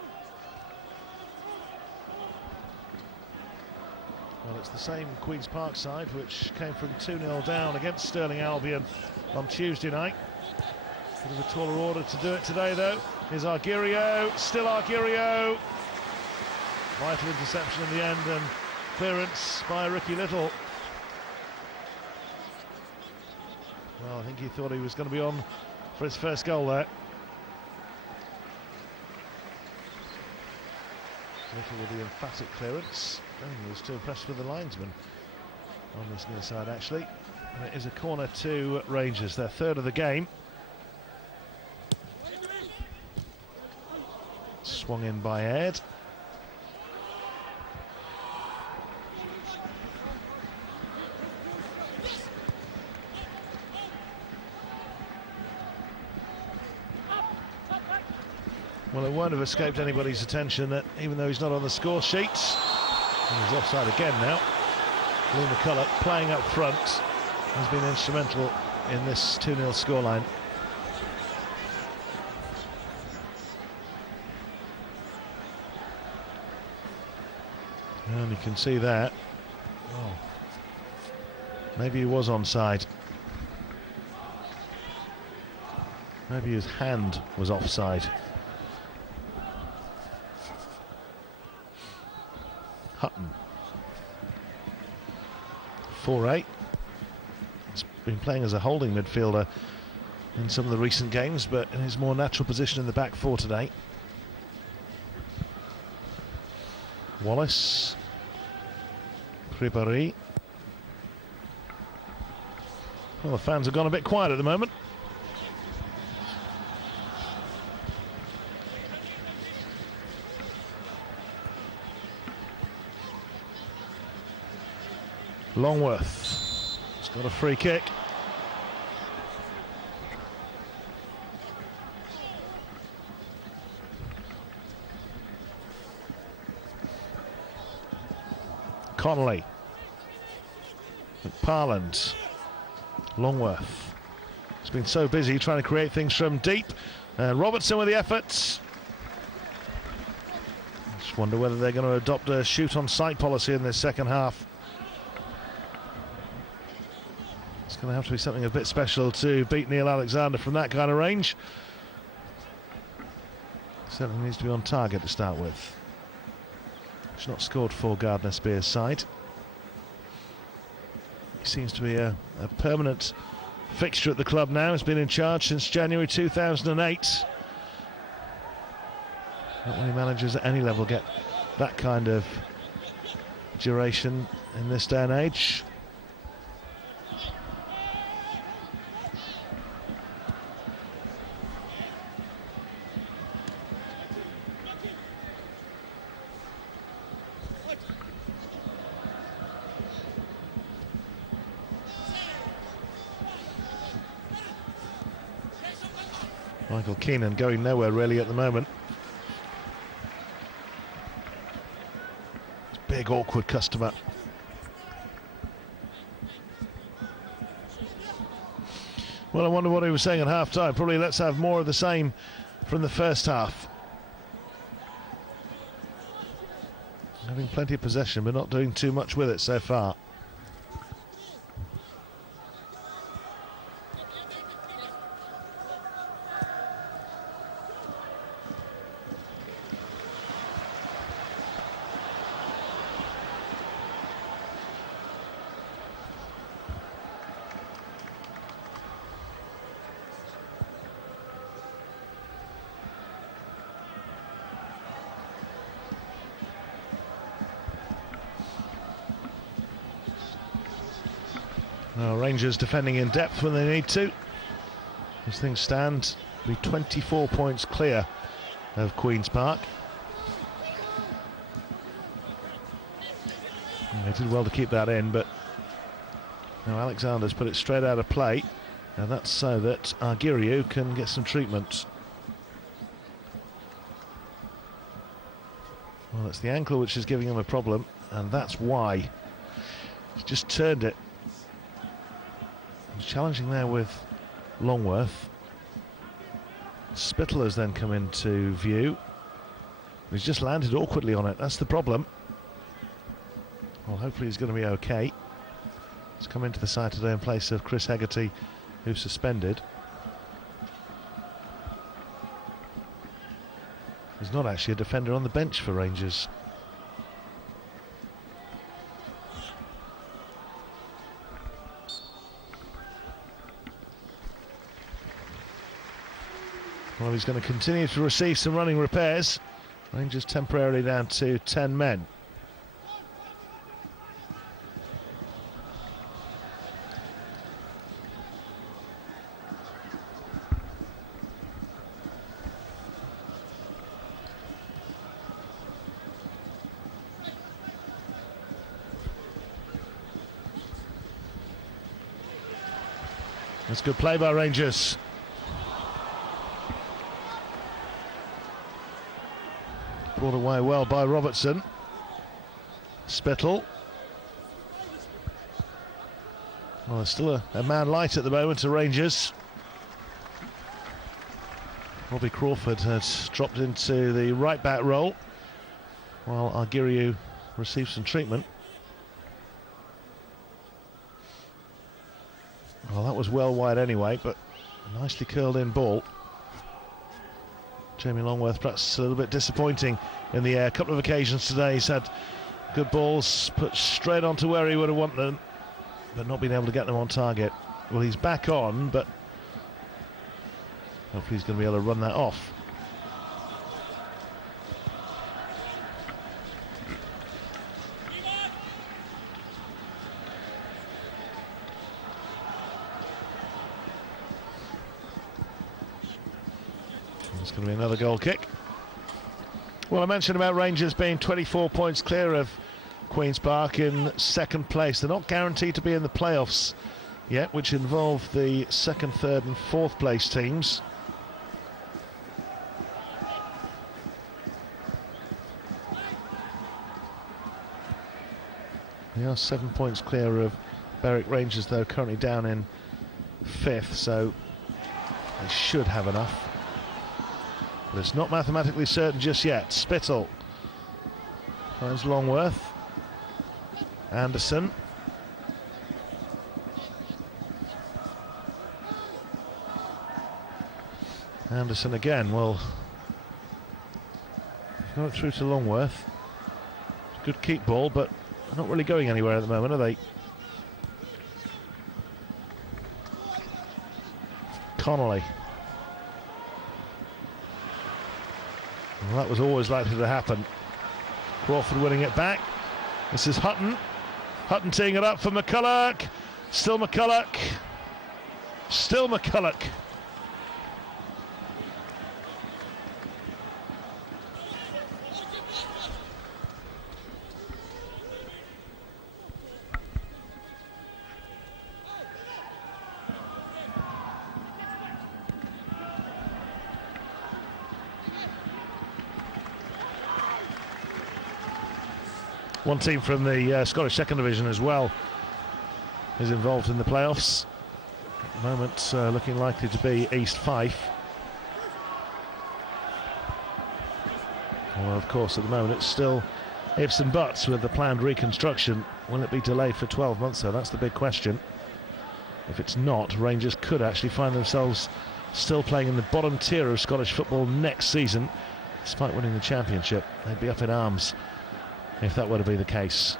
Well, it's the same Queen's Park side which came from 2-0 down against Stirling Albion on Tuesday night. Bit of a taller order to do it today, though. Here's Arguerreo, still Arguerreo. Vital interception in the end and clearance by Ricky Little. Well, I think he thought he was going to be on for his first goal there. Little with the emphatic clearance. He was too impressed with the linesman on this near side, actually. And it is a corner to Rangers, their third of the game. Swung in by Ed. Well, it won't have escaped anybody's attention that even though he's not on the score sheet, he's offside again now. Lee McCulloch playing up front has been instrumental in this 2-0 scoreline. And you can see that. Oh, maybe he was onside. Maybe his hand was offside. Hutton. 4-8. He's been playing as a holding midfielder in some of the recent games, but in his more natural position in the back four today. Wallace. Ribéry. Well, the fans have gone a bit quiet at the moment. Longworth. He's got a free kick. Connolly. McParland. Longworth. He's been so busy trying to create things from deep. Robertson with the efforts. Just wonder whether they're going to adopt a shoot on sight policy in this second half. It's going to have to be something a bit special to beat Neil Alexander from that kind of range. Certainly needs to be on target to start with. He's not scored for Gardner Spears' side. He seems to be a permanent fixture at the club now. He's been in charge since January 2008. Not many managers at any level get that kind of duration in this day and age. Michael Keenan going nowhere really at the moment. Big awkward customer. Well, I wonder what he was saying at half time. Probably let's have more of the same from the first half. Having plenty of possession but not doing too much with it so far. Well, Rangers defending in depth when they need to. As things stand, be 24 points clear of Queen's Park. And they did well to keep that in, but now Alexander's put it straight out of play, and that's so that Argiriou can get some treatment. Well, it's the ankle which is giving him a problem, and that's why. He's just turned it. He's challenging there with Longworth. Spittle has then come into view. He's just landed awkwardly on it, that's the problem. Well, hopefully he's going to be okay. He's come into the side today in place of Chris Hegarty, who's suspended. He's not actually a defender on the bench for Rangers. Well, he's going to continue to receive some running repairs. Rangers temporarily down to 10 men. That's good play by Rangers. Brought away well by Robertson. Spittle. Well, there's still a man light at the moment to Rangers. Robbie Crawford has dropped into the right back role, while Argiriou receives some treatment. Well, that was well wide anyway, but a nicely curled in ball. Jamie Longworth perhaps a little bit disappointing in the air. A couple of occasions today he's had good balls put straight onto where he would have wanted them, but not been able to get them on target. Well, he's back on, but hopefully he's going to be able to run that off. It's going to be another goal kick. Well, I mentioned about Rangers being 24 points clear of Queen's Park in second place. They're not guaranteed to be in the playoffs yet, which involve the second, third and fourth place teams. They are 7 points clear of Berwick Rangers, though, currently down in fifth, so they should have enough. But it's not mathematically certain just yet. Spittle finds Longworth. Anderson. Anderson again. Well, got it through to Longworth. Good keep ball, but not really going anywhere at the moment, are they? Connolly. Well, that was always likely to happen. Crawford winning it back. This is Hutton. Hutton teeing it up for McCulloch. Still McCulloch. Still McCulloch. One team from the Scottish Second Division as well is involved in the playoffs. At the moment, looking likely to be East Fife. Well, of course, at the moment it's still ifs and buts with the planned reconstruction. Will it be delayed for 12 months, though? That's the big question. If it's not, Rangers could actually find themselves still playing in the bottom tier of Scottish football next season, despite winning the championship. They'd be up in arms if that were to be the case.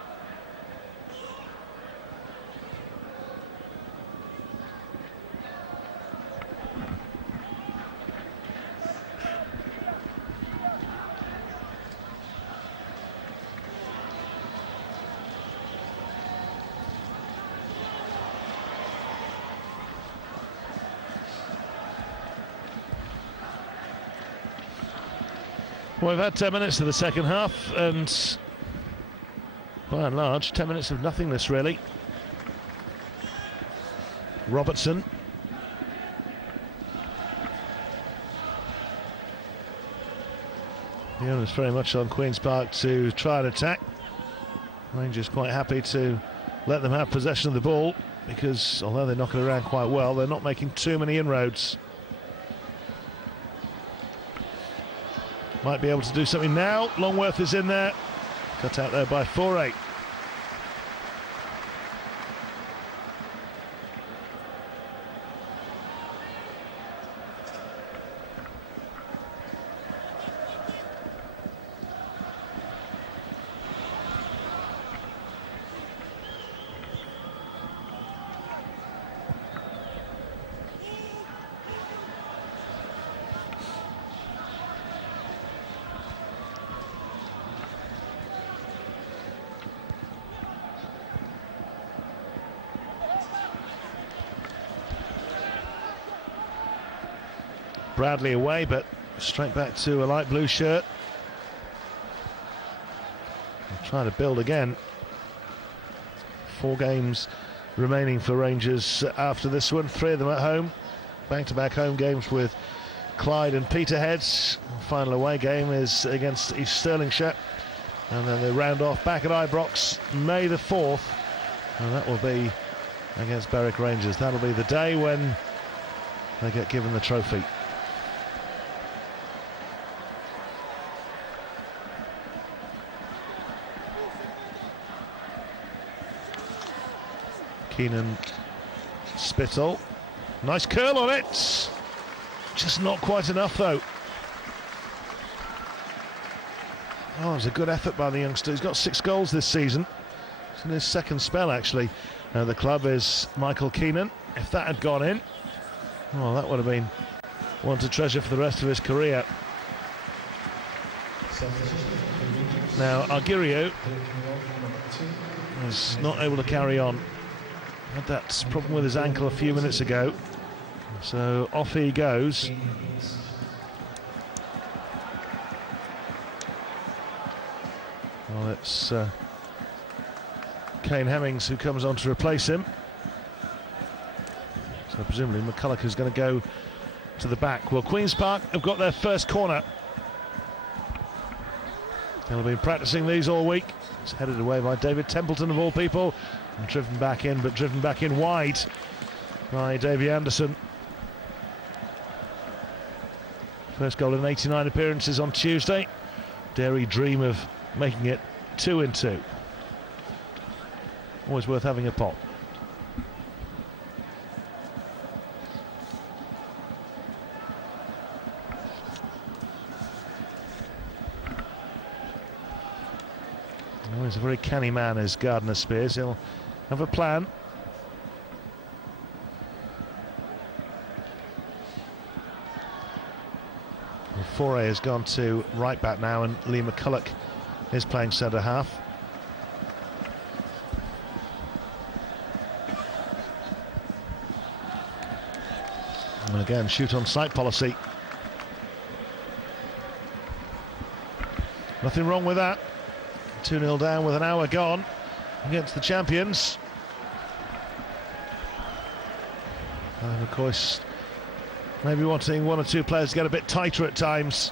Well, we've had 10 minutes of the second half, and by and large, 10 minutes of nothingness, really. Robertson. The onus very much on Queen's Park to try and attack. Rangers quite happy to let them have possession of the ball, because although they're knocking it around quite well, they're not making too many inroads. Might be able to do something now. Longworth is in there. Cut out there by Foray. Bradley away, but straight back to a light blue shirt. They'll try to build again. 4 games remaining for Rangers after this one, 3 of them at home. Back-to-back home games with Clyde and Peterhead. Final away game is against East Stirlingshire, and then they round off back at Ibrox May the 4th, and that will be against Berwick Rangers. That'll be the day when they get given the trophy. Keenan, Spittle, nice curl on it, just not quite enough though. Oh, it was a good effort by the youngster. He's got 6 goals this season. It's in his second spell actually. The club is Michael Keenan. If that had gone in, well, that would have been one to treasure for the rest of his career. Now Argirio is not able to carry on. Had that problem with his ankle a few minutes ago, so off he goes. Well, it's Kane Hemmings who comes on to replace him, so presumably McCulloch is going to go to the back. Well, Queen's Park have got their first corner. They'll have been practicing these all week. It's headed away by David Templeton of all people, and driven back in, but driven back in wide by Davy Anderson. First goal in 89 appearances on Tuesday. Dare he dream of making it 2 in 2. Always worth having a pop. Oh, he's a very canny man, is Gardner Spears. He'll have a plan. Well, Foray has gone to right back now, and Lee McCulloch is playing centre half. And again, shoot on sight policy. Nothing wrong with that. 2-0 down with an hour gone against the champions. And of course, maybe wanting 1 or 2 players to get a bit tighter at times.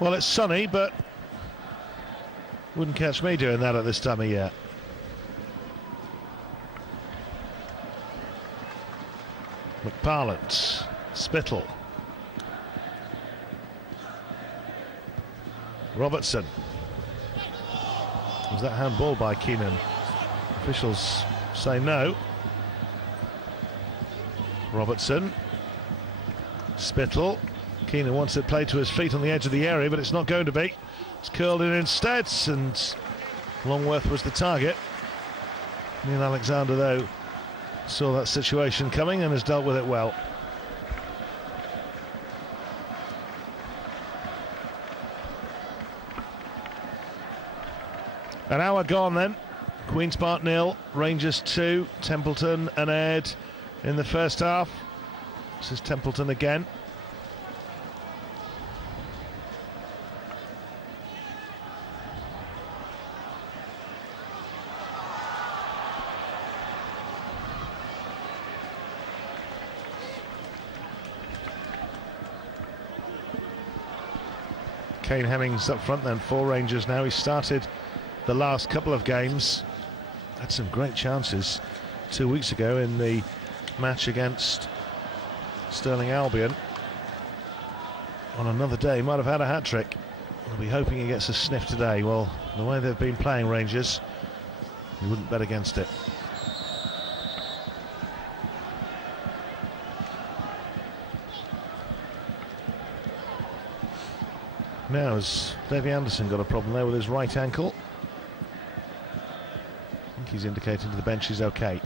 Well, it's sunny, but wouldn't catch me doing that at this time of year. McParland, Spittle, Robertson. Was that handball by Keenan? Officials say no. Robertson, Spittle. Keenan wants it played to his feet on the edge of the area, but it's not going to be. It's curled in instead, and Longworth was the target. Neil Alexander, though, saw that situation coming and has dealt with it well. An hour gone then. Queen's Park 0, Rangers 2, Templeton and Aird in the first half. This is Templeton again. Kane Hemmings up front then for Rangers now. He started the last couple of games. Had some great chances 2 weeks ago in the match against Stirling Albion. On another day, might have had a hat-trick. We'll be hoping he gets a sniff today. Well, the way they've been playing, Rangers, you wouldn't bet against it. Now, has Davy Anderson got a problem there with his right ankle? I think he's indicating to the bench he's okay.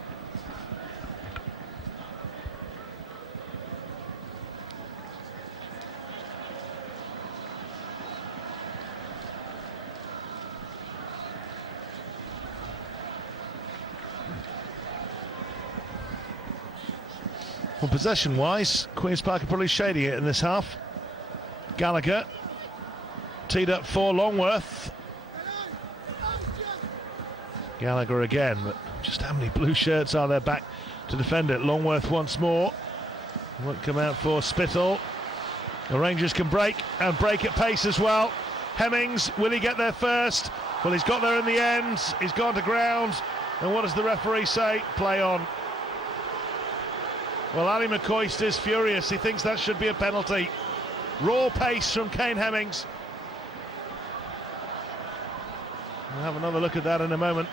Well, possession-wise, Queen's Park are probably shading it in this half. Gallagher teed up for Longworth. Gallagher again, but just how many blue shirts are there back to defend it? Longworth once more. Won't come out for Spittle. The Rangers can break, and break at pace as well. Hemmings, will he get there first? Well, he's got there in the end. He's gone to ground. And what does the referee say? Play on. Well, Ali McCoist is furious. He thinks that should be a penalty. Raw pace from Kane Hemmings. We'll have another look at that in a moment.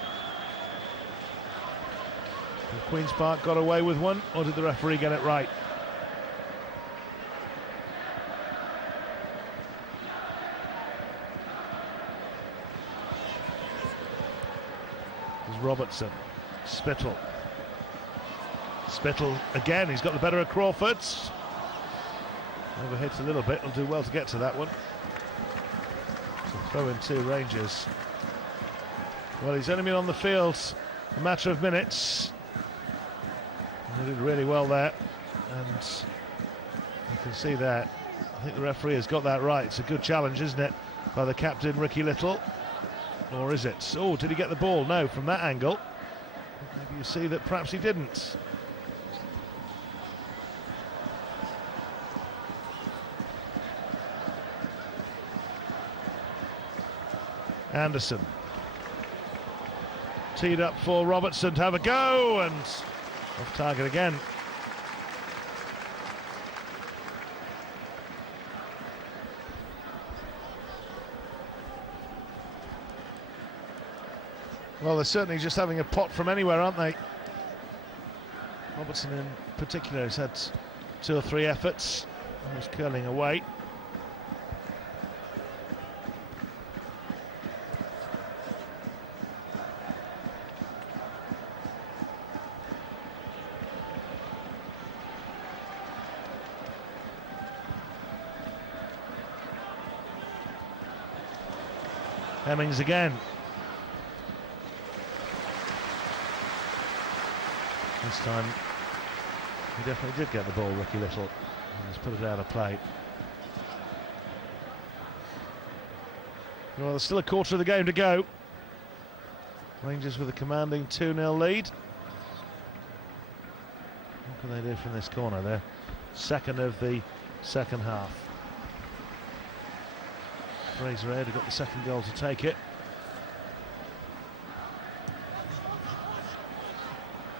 Did Queen's Park got away with one, or did the referee get it right? There's Robertson. Spittle. Spittle again, he's got the better of Crawford's. Overhits a little bit, he'll do well to get to that one. So throw in two Rangers. Well, he's only been on the field a matter of minutes. And he did really well there. And you can see that. I think the referee has got that right. It's a good challenge, isn't it, by the captain, Ricky Little? Or is it? Oh, did he get the ball? No, from that angle. Maybe you see that perhaps he didn't. Anderson. Teed up for Robertson to have a go, and off target again. Well, they're certainly just having a pot from anywhere, aren't they? Robertson in particular has had 2 or 3 efforts. He's curling away. Hemmings again. This time he definitely did get the ball, Ricky Little, and has put it out of play. Well, there's still a quarter of the game to go. Rangers with a commanding 2-0 lead. What can they do from this corner? They're second of the second half. Fraser Aid got the second goal to take it.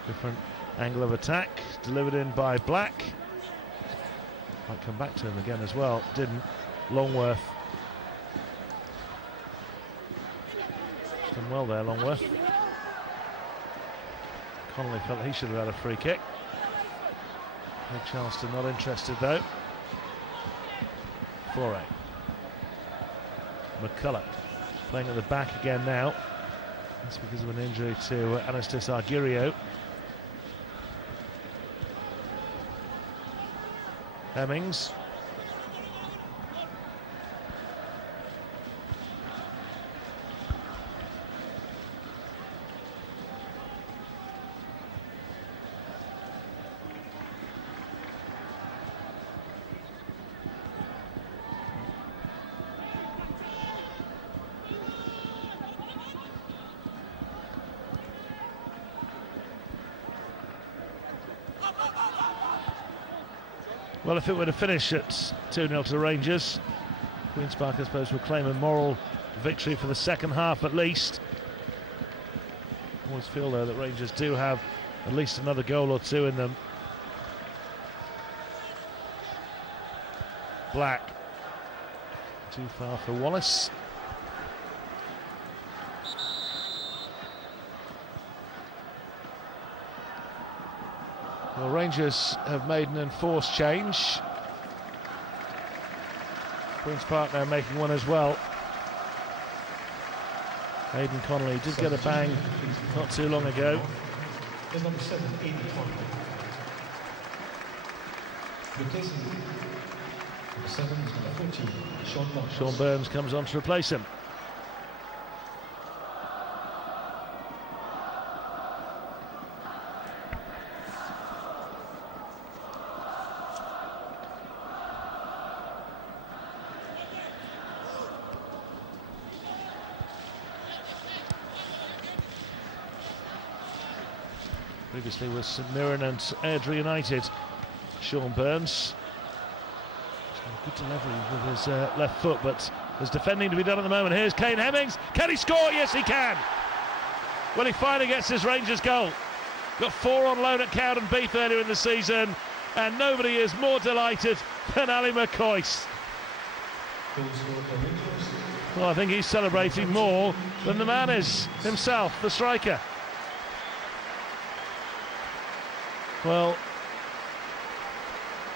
Different angle of attack, delivered in by Black. Might come back to him again as well, didn't. Longworth. Done well there, Longworth. Connolly felt he should have had a free kick. Craig Charleston not interested though. Foray. McCulloch playing at the back again now. That's because of an injury to Anastas Argyrio. Hemmings. Well, if it were to finish at 2-0 to the Rangers, Queen's Park, I suppose, would claim a moral victory for the second half at least. I always feel, though, that Rangers do have at least another goal or two in them. Black. Too far for Wallace. Well, Rangers have made an enforced change. Queen's Park now making one as well. Aidan Connolly did get a bang not too long ago. Number 7, Aidan Connolly. Replacing number 7 is number 14, Sean Burns. Sean Burns comes on to replace him. Previously with St Mirren and Airdrie United, Sean Burns. Good delivery with his left foot, but there's defending to be done at the moment. Here's Kane Hemmings. Can he score? Yes, he can. Well, he finally gets his Rangers goal. Got 4 on loan at Cowden Beath earlier in the season, and nobody is more delighted than Ali McCoist. Well, I think he's celebrating more than the man is himself, the striker. Well,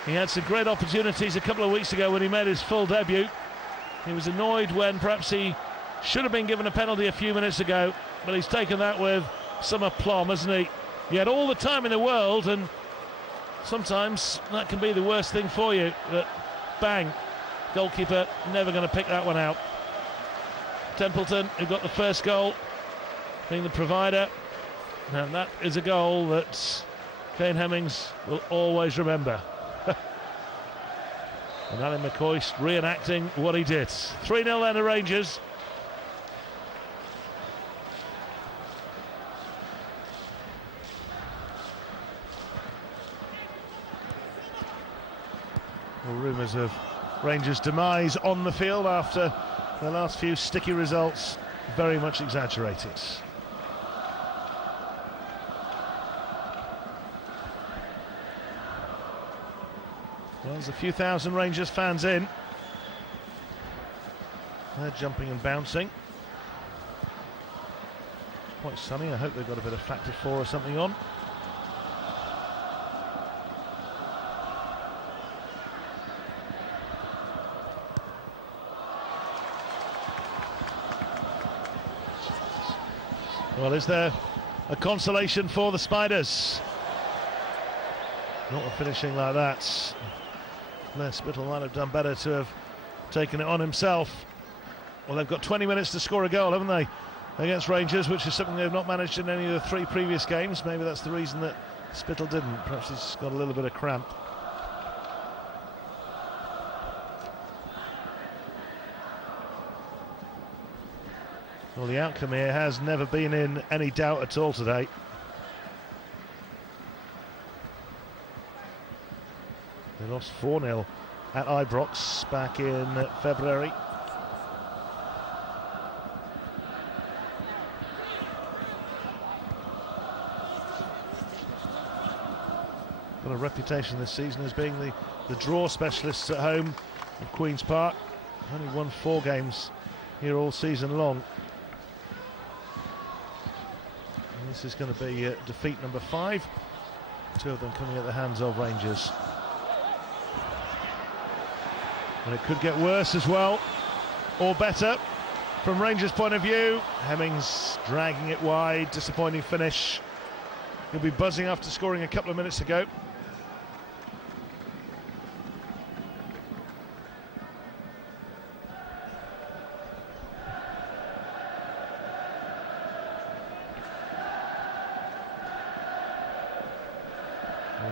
he had some great opportunities a couple of weeks ago when he made his full debut. He was annoyed when perhaps he should have been given a penalty a few minutes ago, but he's taken that with some aplomb, hasn't he? He had all the time in the world, and sometimes that can be the worst thing for you. But bang, goalkeeper never going to pick that one out. Templeton, who got the first goal, being the provider, and that is a goal that Kane Hemmings will always remember. And Ali McCoist reenacting what he did. 3-0 then to Rangers. Well, rumours of Rangers' demise on the field after the last few sticky results, very much exaggerated. Well, there's a few thousand Rangers fans in. They're jumping and bouncing. Quite sunny. I hope they've got a bit of Factor 4 or something on. Well, is there a consolation for the Spiders? Not a finishing like that. Les Spittle might have done better to have taken it on himself. Well, they've got 20 minutes to score a goal, haven't they, against Rangers, which is something they've not managed in any of the 3 previous games. Maybe that's the reason that Spittle didn't. Perhaps he's got a little bit of cramp. Well, the outcome here has never been in any doubt at all today. They lost 4-0 at Ibrox back in February. Got a reputation this season as being the draw specialists at home of Queen's Park. Only won 4 games here all season long. And this is going to be defeat number 5. 2 of them coming at the hands of Rangers. And it could get worse as well, or better, from Rangers' point of view. Hemmings dragging it wide, disappointing finish. He'll be buzzing after scoring a couple of minutes ago.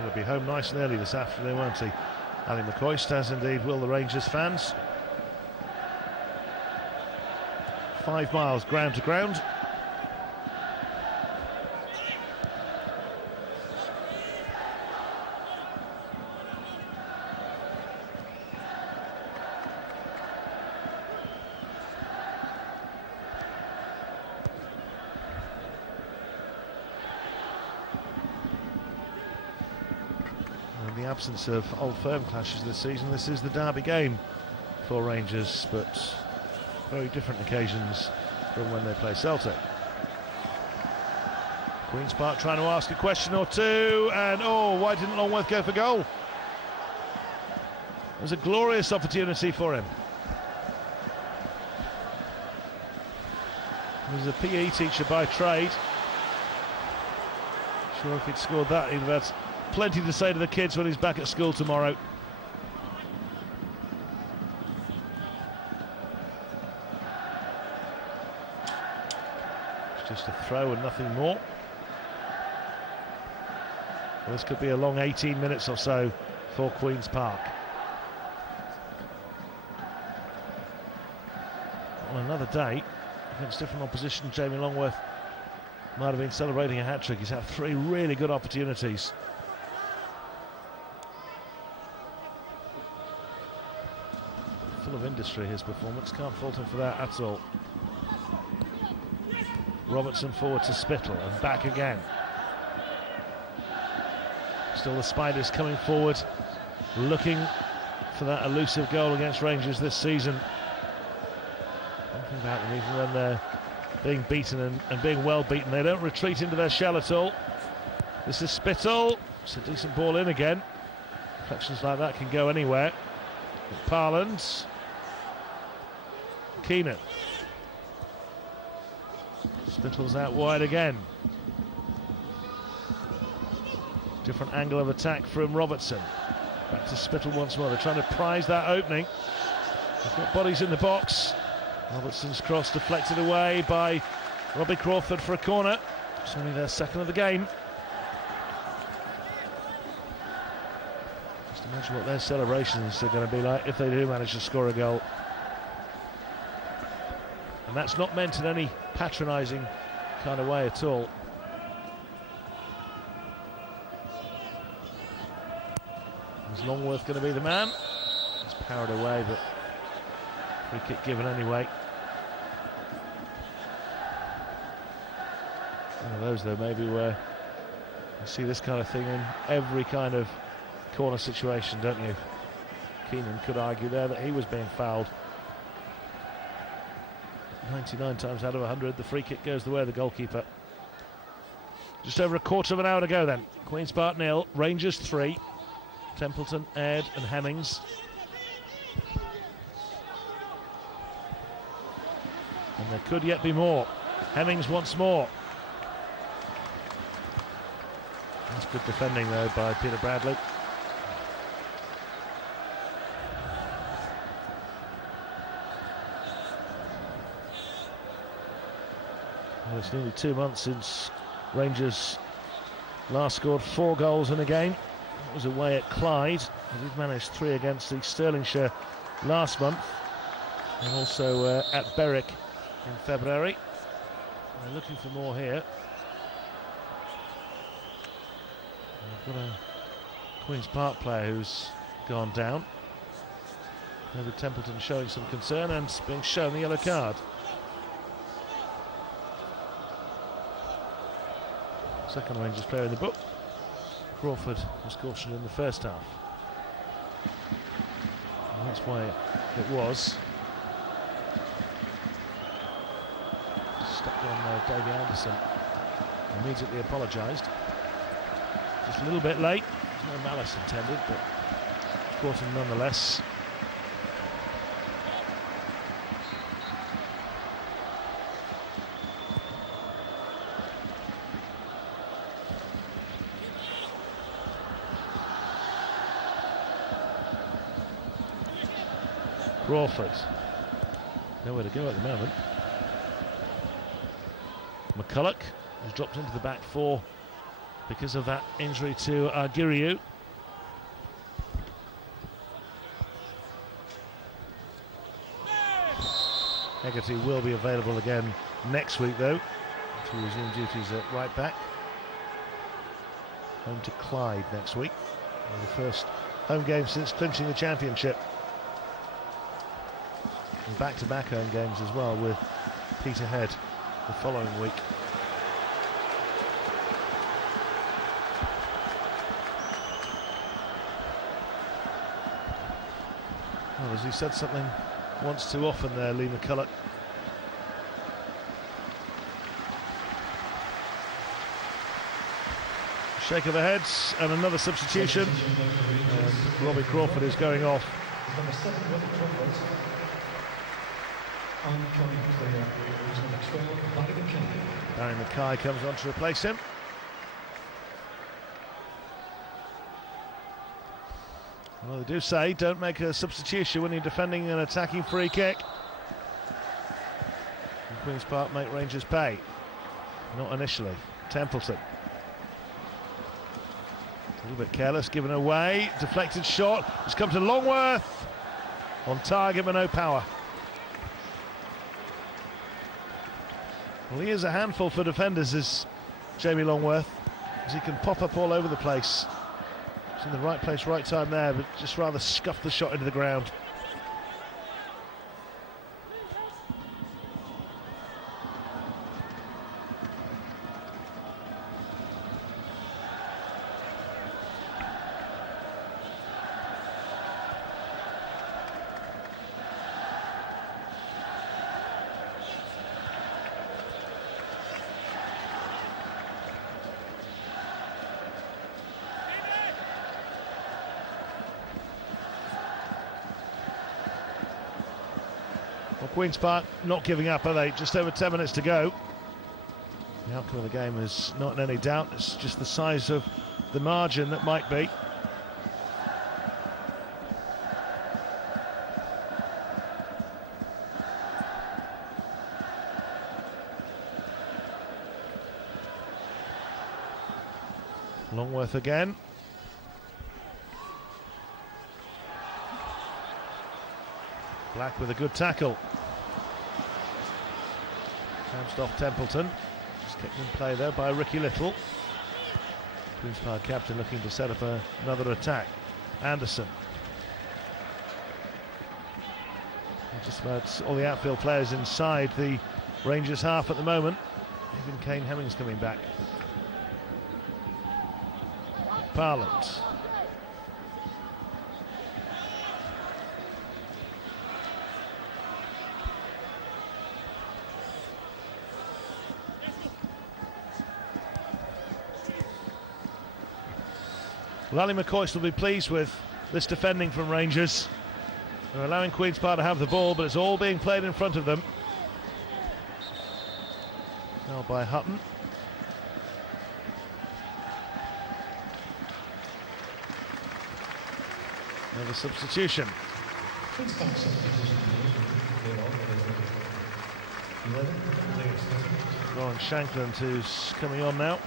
He'll be home nice and early this afternoon, won't he? Ali McCoist, as indeed will the Rangers fans. 5 miles ground to ground. the absence of Old Firm clashes this season, this is the derby game for Rangers, but very different occasions from when they play Celtic. Queen's Park trying to ask a question or two, and oh, why didn't Longworth go for goal? It was a glorious opportunity for him. He was a PE teacher by trade. Sure, if he'd scored that, he'd have had plenty to say to the kids when he's back at school tomorrow. It's just a throw and nothing more. Well, this could be a long 18 minutes or so for Queen's Park. On another day, against different opposition, Jamie Longworth might have been celebrating a hat-trick. He's had 3 really good opportunities. Full of industry, his performance. Can't fault him for that at all. Robertson forward to Spittle and back again. Still the Spiders coming forward, looking for that elusive goal against Rangers this season. One thing about them, even when they're being beaten and being well beaten, they don't retreat into their shell at all. This is Spittle. It's a decent ball in again. Reflections like that can go anywhere. Parland. Keenan. Spittle's out wide again. Different angle of attack from Robertson. Back to Spittle once more. They're trying to prize that opening. They've got bodies in the box. Robertson's cross deflected away by Robbie Crawford for a corner. It's only their second of the game. Just imagine what their celebrations are going to be like if they do manage to score a goal. And that's not meant in any patronising kind of way at all. Is Longworth going to be the man? It's powered away, but free kick given anyway. One of those, though, maybe where you see this kind of thing in every kind of corner situation, don't you? Keenan could argue there that he was being fouled. 99 times out of 100, the free kick goes the way of the goalkeeper. Just over a quarter of an hour to go then. Queen's Park 0, Rangers 3. Templeton, Aird and Hemmings. And there could yet be more. Hemmings once more. That's good defending though by Peter Bradley. Well, it's nearly 2 months since Rangers last scored 4 goals in a game. It was away at Clyde. They did manage 3 against the Stirlingshire last month, and also at Berwick in February. They're looking for more here. They've got a Queen's Park player who's gone down. David Templeton showing some concern and being shown the yellow card. Second Rangers player in the book. Crawford was cautioned in the first half. And that's why it was. Stepped on Davey Anderson. Immediately apologised. Just a little bit late. No malice intended, but caught him nonetheless. Crawford, nowhere to go at the moment. McCulloch has dropped into the back 4 because of that injury to Argiriou. Hegarty will be available again next week though, to resume duties at right back. Home to Clyde next week. The first home game since clinching the championship. And back-to-back home games as well with Peterhead the following week. Well, as he said something once too often there, Lee McCulloch. Shake of the heads and another substitution. And Robbie Crawford is going off. Number 7, Robbie Crawford. Oncoming player is number 12, Barry Mackay. Barry Mackay comes on to replace him. Well, they do say don't make a substitution when you're defending an attacking free kick. And Queen's Park make Rangers pay. Not initially. Templeton. A little bit careless, given away. Deflected shot. It's come to Longworth. On target, but no power. Well, he is a handful for defenders, is Jamie Longworth, as he can pop up all over the place. He's in the right place, right time there, but just rather scuffed the shot into the ground. Well, Queen's Park not giving up, are they? Just over 10 minutes to go. The outcome of the game is not in any doubt. It's just the size of the margin that might be. Longworth again. Black with a good tackle. Bounced off Templeton. Just kept in play there by Ricky Little. Queen's Park captain looking to set up another attack. Anderson. Just about all the outfield players inside the Rangers half at the moment. Even Kane Hemmings coming back. Parlant. Well, Ali McCoist will be pleased with this defending from Rangers. They're allowing Queen's Park to have the ball, but it's all being played in front of them. Now by Hutton. Another substitution. Queen's Park substitution. They're on. 11, Lauren Shankland, who's coming on now.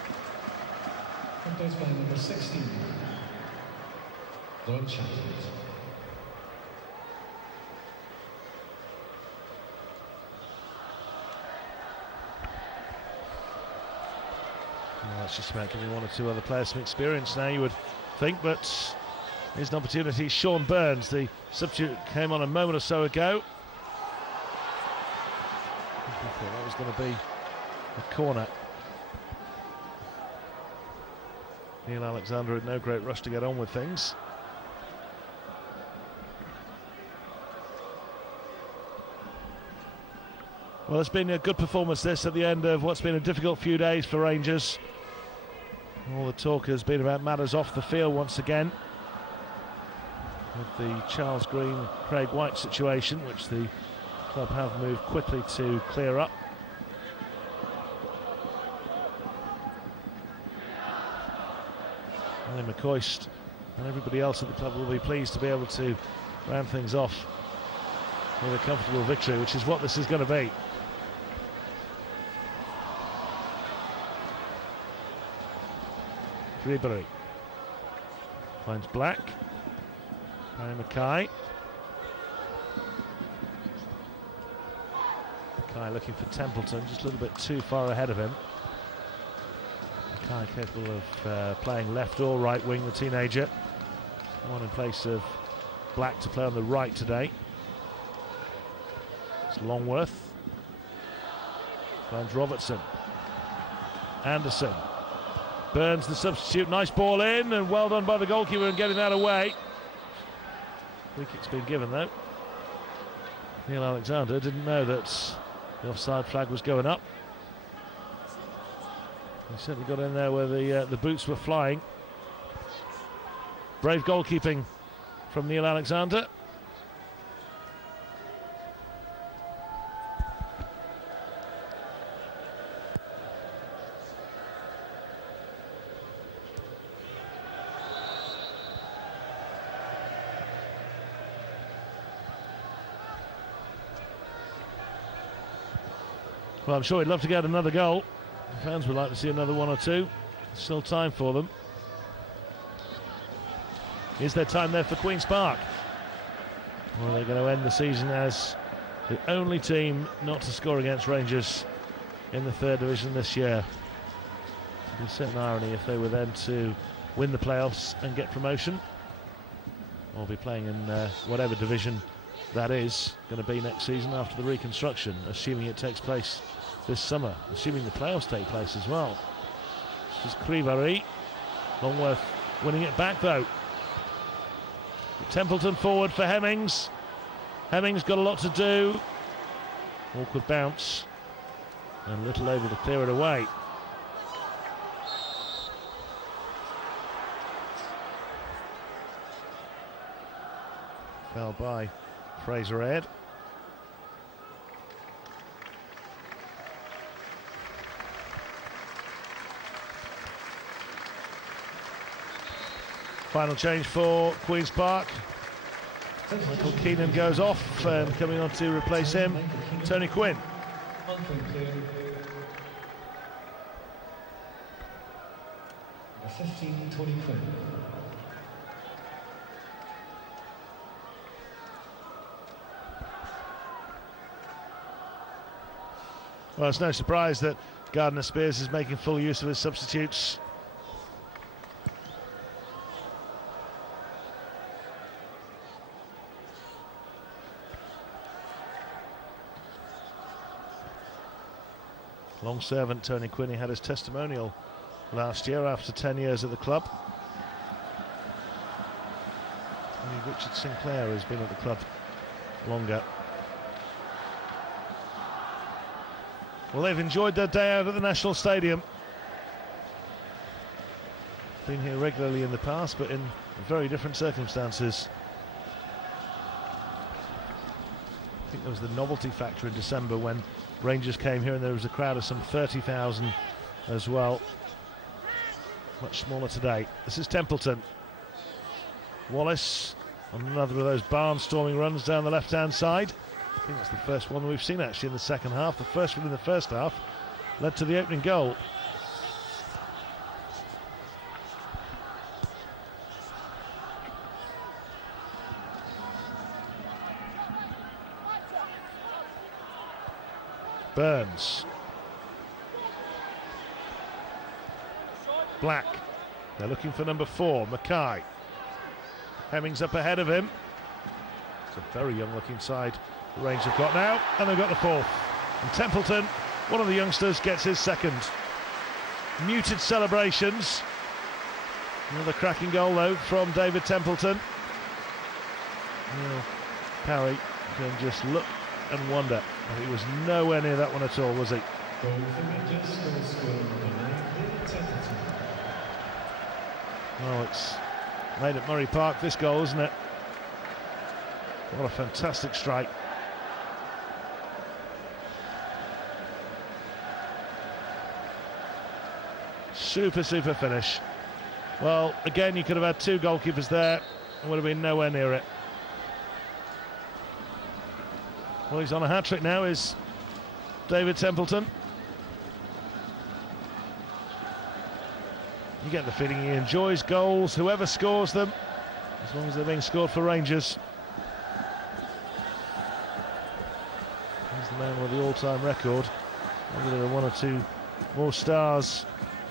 replaced by number 16, Lauren Shankland. Well, that's just about giving one or two other players some experience now, you would think, but here's an opportunity. Sean Burns, the substitute, came on a moment or so ago. I thought that was going to be a corner. Neil Alexander had no great rush to get on with things. Well, it's been a good performance this at the end of what's been a difficult few days for Rangers. All the talk has been about matters off the field once again, with the Charles Green, Craig White situation, which the club have moved quickly to clear up. Ali McCoist and everybody else at the club will be pleased to be able to round things off with a comfortable victory, which is what this is going to be. Ribery finds Black. Barry Mackay. Mackay looking for Templeton, just a little bit too far ahead of him. Mackay capable of playing left or right wing, the teenager. One in place of Black to play on the right today. It's Longworth. Finds Robertson. Anderson. Burns the substitute, nice ball in, and well done by the goalkeeper in getting that away. Free kick's been given though. Neil Alexander didn't know that the offside flag was going up. He certainly got in there where the boots were flying. Brave goalkeeping from Neil Alexander. Well, I'm sure he'd love to get another goal. The fans would like to see another one or two. Still time for them. Is there time there for Queen's Park? Or are they going to end the season as the only team not to score against Rangers in the third division this year? It'd be a certain irony if they were then to win the playoffs and get promotion, or be playing in whatever division that is going to be next season after the reconstruction, assuming it takes place this summer, assuming the playoffs take place as well. This is Crivary. Longworth winning it back though. Templeton forward for Hemmings. Hemmings got a lot to do. Awkward bounce. And Little able to clear it away. Fell by Fraser Ed. Final change for Queen's Park. Michael Keenan goes off, and coming on to replace him, Tony Quinn. Number 15, Tony Quinn. Well, it's no surprise that Gardner Spears is making full use of his substitutes. Long servant Tony Quinn, he had his testimonial last year after 10 years at the club. Only Richard Sinclair has been at the club longer. Well, they've enjoyed their day out at the National Stadium. Been here regularly in the past, but in very different circumstances. I think there was the novelty factor in December when Rangers came here and there was a crowd of some 30,000 as well. Much smaller today. This is Templeton. Wallace on another of those barnstorming runs down the left-hand side. I think that's the first one that we've seen actually in the second half. The first one in the first half led to the opening goal. Burns. Black. They're looking for number 4, Mackay. Hemmings up ahead of him. It's a very young looking side the Rangers have got now, and they've got the 4th. And Templeton, one of the youngsters, gets his 2nd. Muted celebrations. Another cracking goal though from David Templeton. Parry can just look and wonder. He was nowhere near that one at all, was he? Goal for Rangers, goal scorer number 9, David Setanta. Oh, it's made at Murray Park, this goal, isn't it? What a fantastic strike. Super finish. Well, again, you could have had 2 goalkeepers there and would have been nowhere near it. Well, he's on a hat-trick now, is David Templeton. You get the feeling he enjoys goals, whoever scores them, as long as they're being scored for Rangers. He's the man with the all-time record. Maybe there are 1 or 2 more stars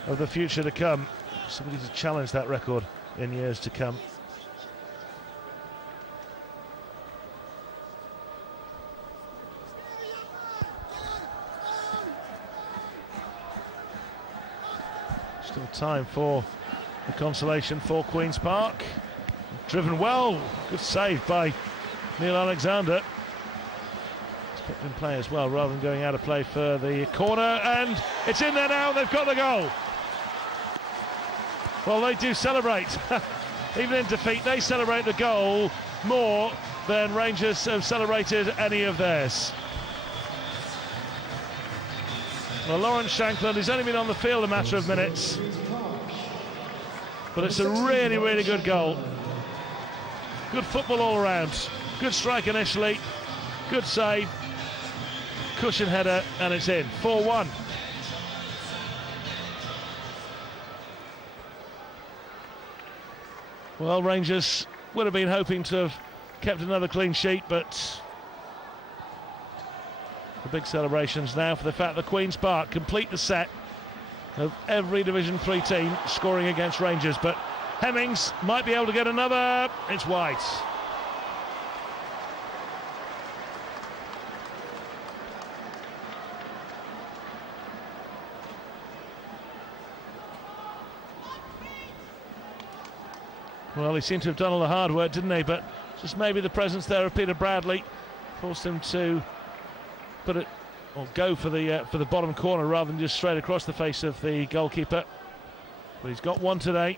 of the future to come. Somebody to challenge that record in years to come. Still time for the consolation for Queen's Park. Driven well, good save by Neil Alexander. Put in play as well, rather than going out of play for the corner, and it's in there now. They've got the goal. Well, they do celebrate. Even in defeat, they celebrate the goal more than Rangers have celebrated any of theirs. Well, Lawrence Shankland has only been on the field a matter of minutes, but it's a really, really good goal. Good football all around. Good strike initially, good save, cushion header, and it's in. 4-1. Well, Rangers would have been hoping to have kept another clean sheet, but the big celebrations now for the fact that Queen's Park complete the set of every Division 3 team scoring against Rangers, but Hemmings might be able to get another. It's wide. Well, he seemed to have done all the hard work, didn't he? But just maybe the presence there of Peter Bradley forced him to put it or go for the bottom corner rather than just straight across the face of the goalkeeper. But he's got one today.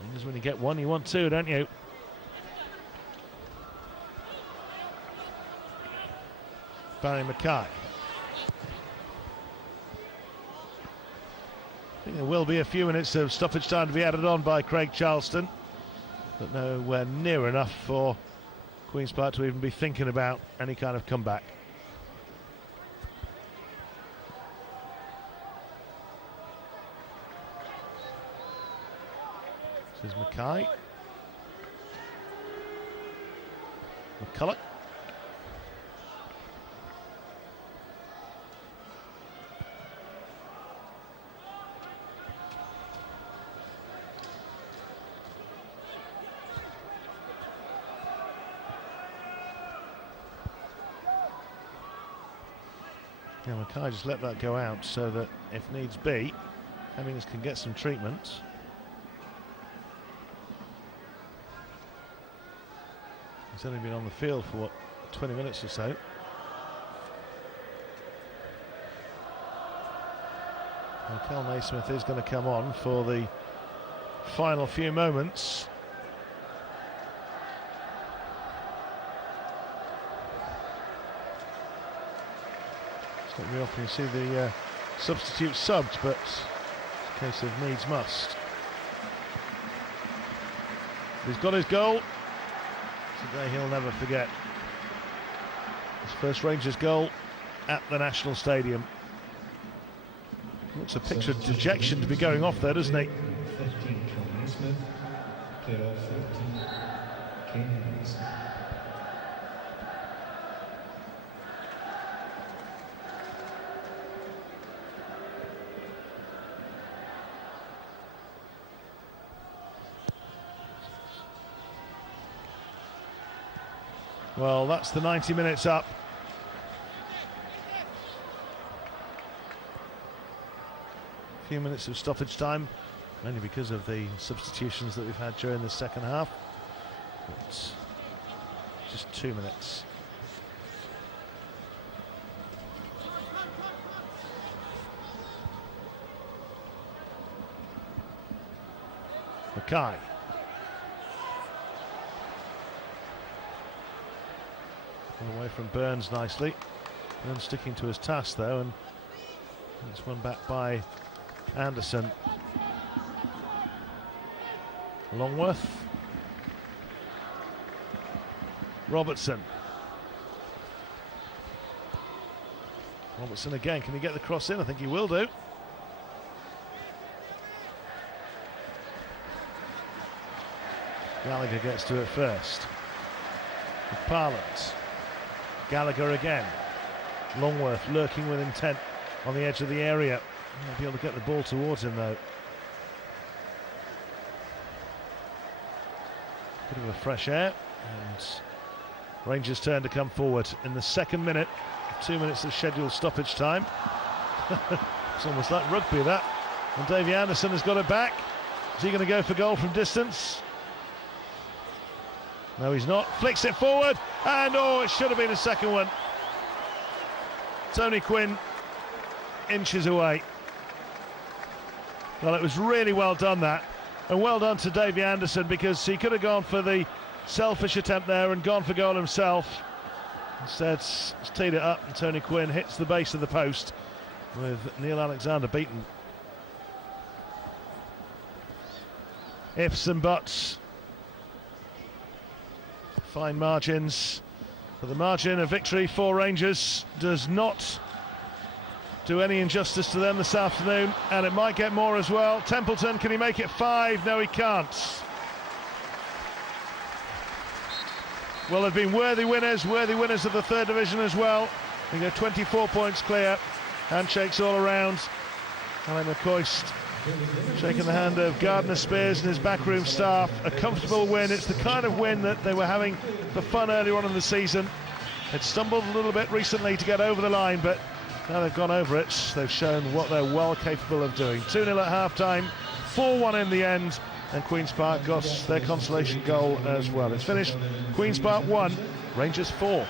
And just when you get one, you want two, don't you? Barry Mackay. I think there will be a few minutes of stoppage time to be added on by Craig Charleston, but nowhere near enough for Queen's Park to even be thinking about any kind of comeback. This is Mackay. McCulloch. Yeah, Mackay just let that go out so that if needs be, Hemmings can get some treatment. He's only been on the field for, what, 20 minutes or so. Cal Naismith is going to come on for the final few moments. It's not very often you see the substitute subbed, but it's a case of needs must. He's got his goal. Today he'll never forget. His first Rangers goal at the National Stadium. Looks a picture of dejection to be going off there, doesn't he? 15, Cal Naismith. Player off 13, Kane Hemmings. Well, that's the 90 minutes up. A few minutes of stoppage time, mainly because of the substitutions that we've had during the second half. But just 2 minutes. Mackay. Away from Burns nicely. Burns sticking to his task though, and it's won back by Anderson. Longworth. Robertson. Robertson again, can he get the cross in? I think he will do. Gallagher gets to it first. Parlance. Gallagher again. Longworth lurking with intent on the edge of the area. He'll be able to get the ball towards him though. Bit of a fresh air, and Rangers' turn to come forward in the second minute. 2 minutes of scheduled stoppage time. It's almost like rugby that. And Davey Anderson has got it back. Is he going to go for goal from distance? No, he's not. Flicks it forward, and oh, it should have been a second one. Tony Quinn inches away. Well, it was really well done, that, and well done to Davey Anderson, because he could have gone for the selfish attempt there and gone for goal himself. Instead, he's teed it up, and Tony Quinn hits the base of the post with Neil Alexander beaten. Ifs and buts, fine margins, but the margin of victory for Rangers does not do any injustice to them this afternoon, and it might get more as well. Templeton, can he make it 5? No, he can't. Well, they've been worthy winners of the third division as well. They go 24 points clear, handshakes all around. Alan McCoist shaking the hand of Gardner Spears and his backroom staff. A comfortable win. It's the kind of win that they were having for fun earlier on in the season. It stumbled a little bit recently to get over the line, but now they've gone over it. They've shown what they're well capable of doing. 2-0 at half-time, 4-1 in the end, and Queen's Park got their consolation goal as well. It's finished. Queen's Park 1, Rangers 4.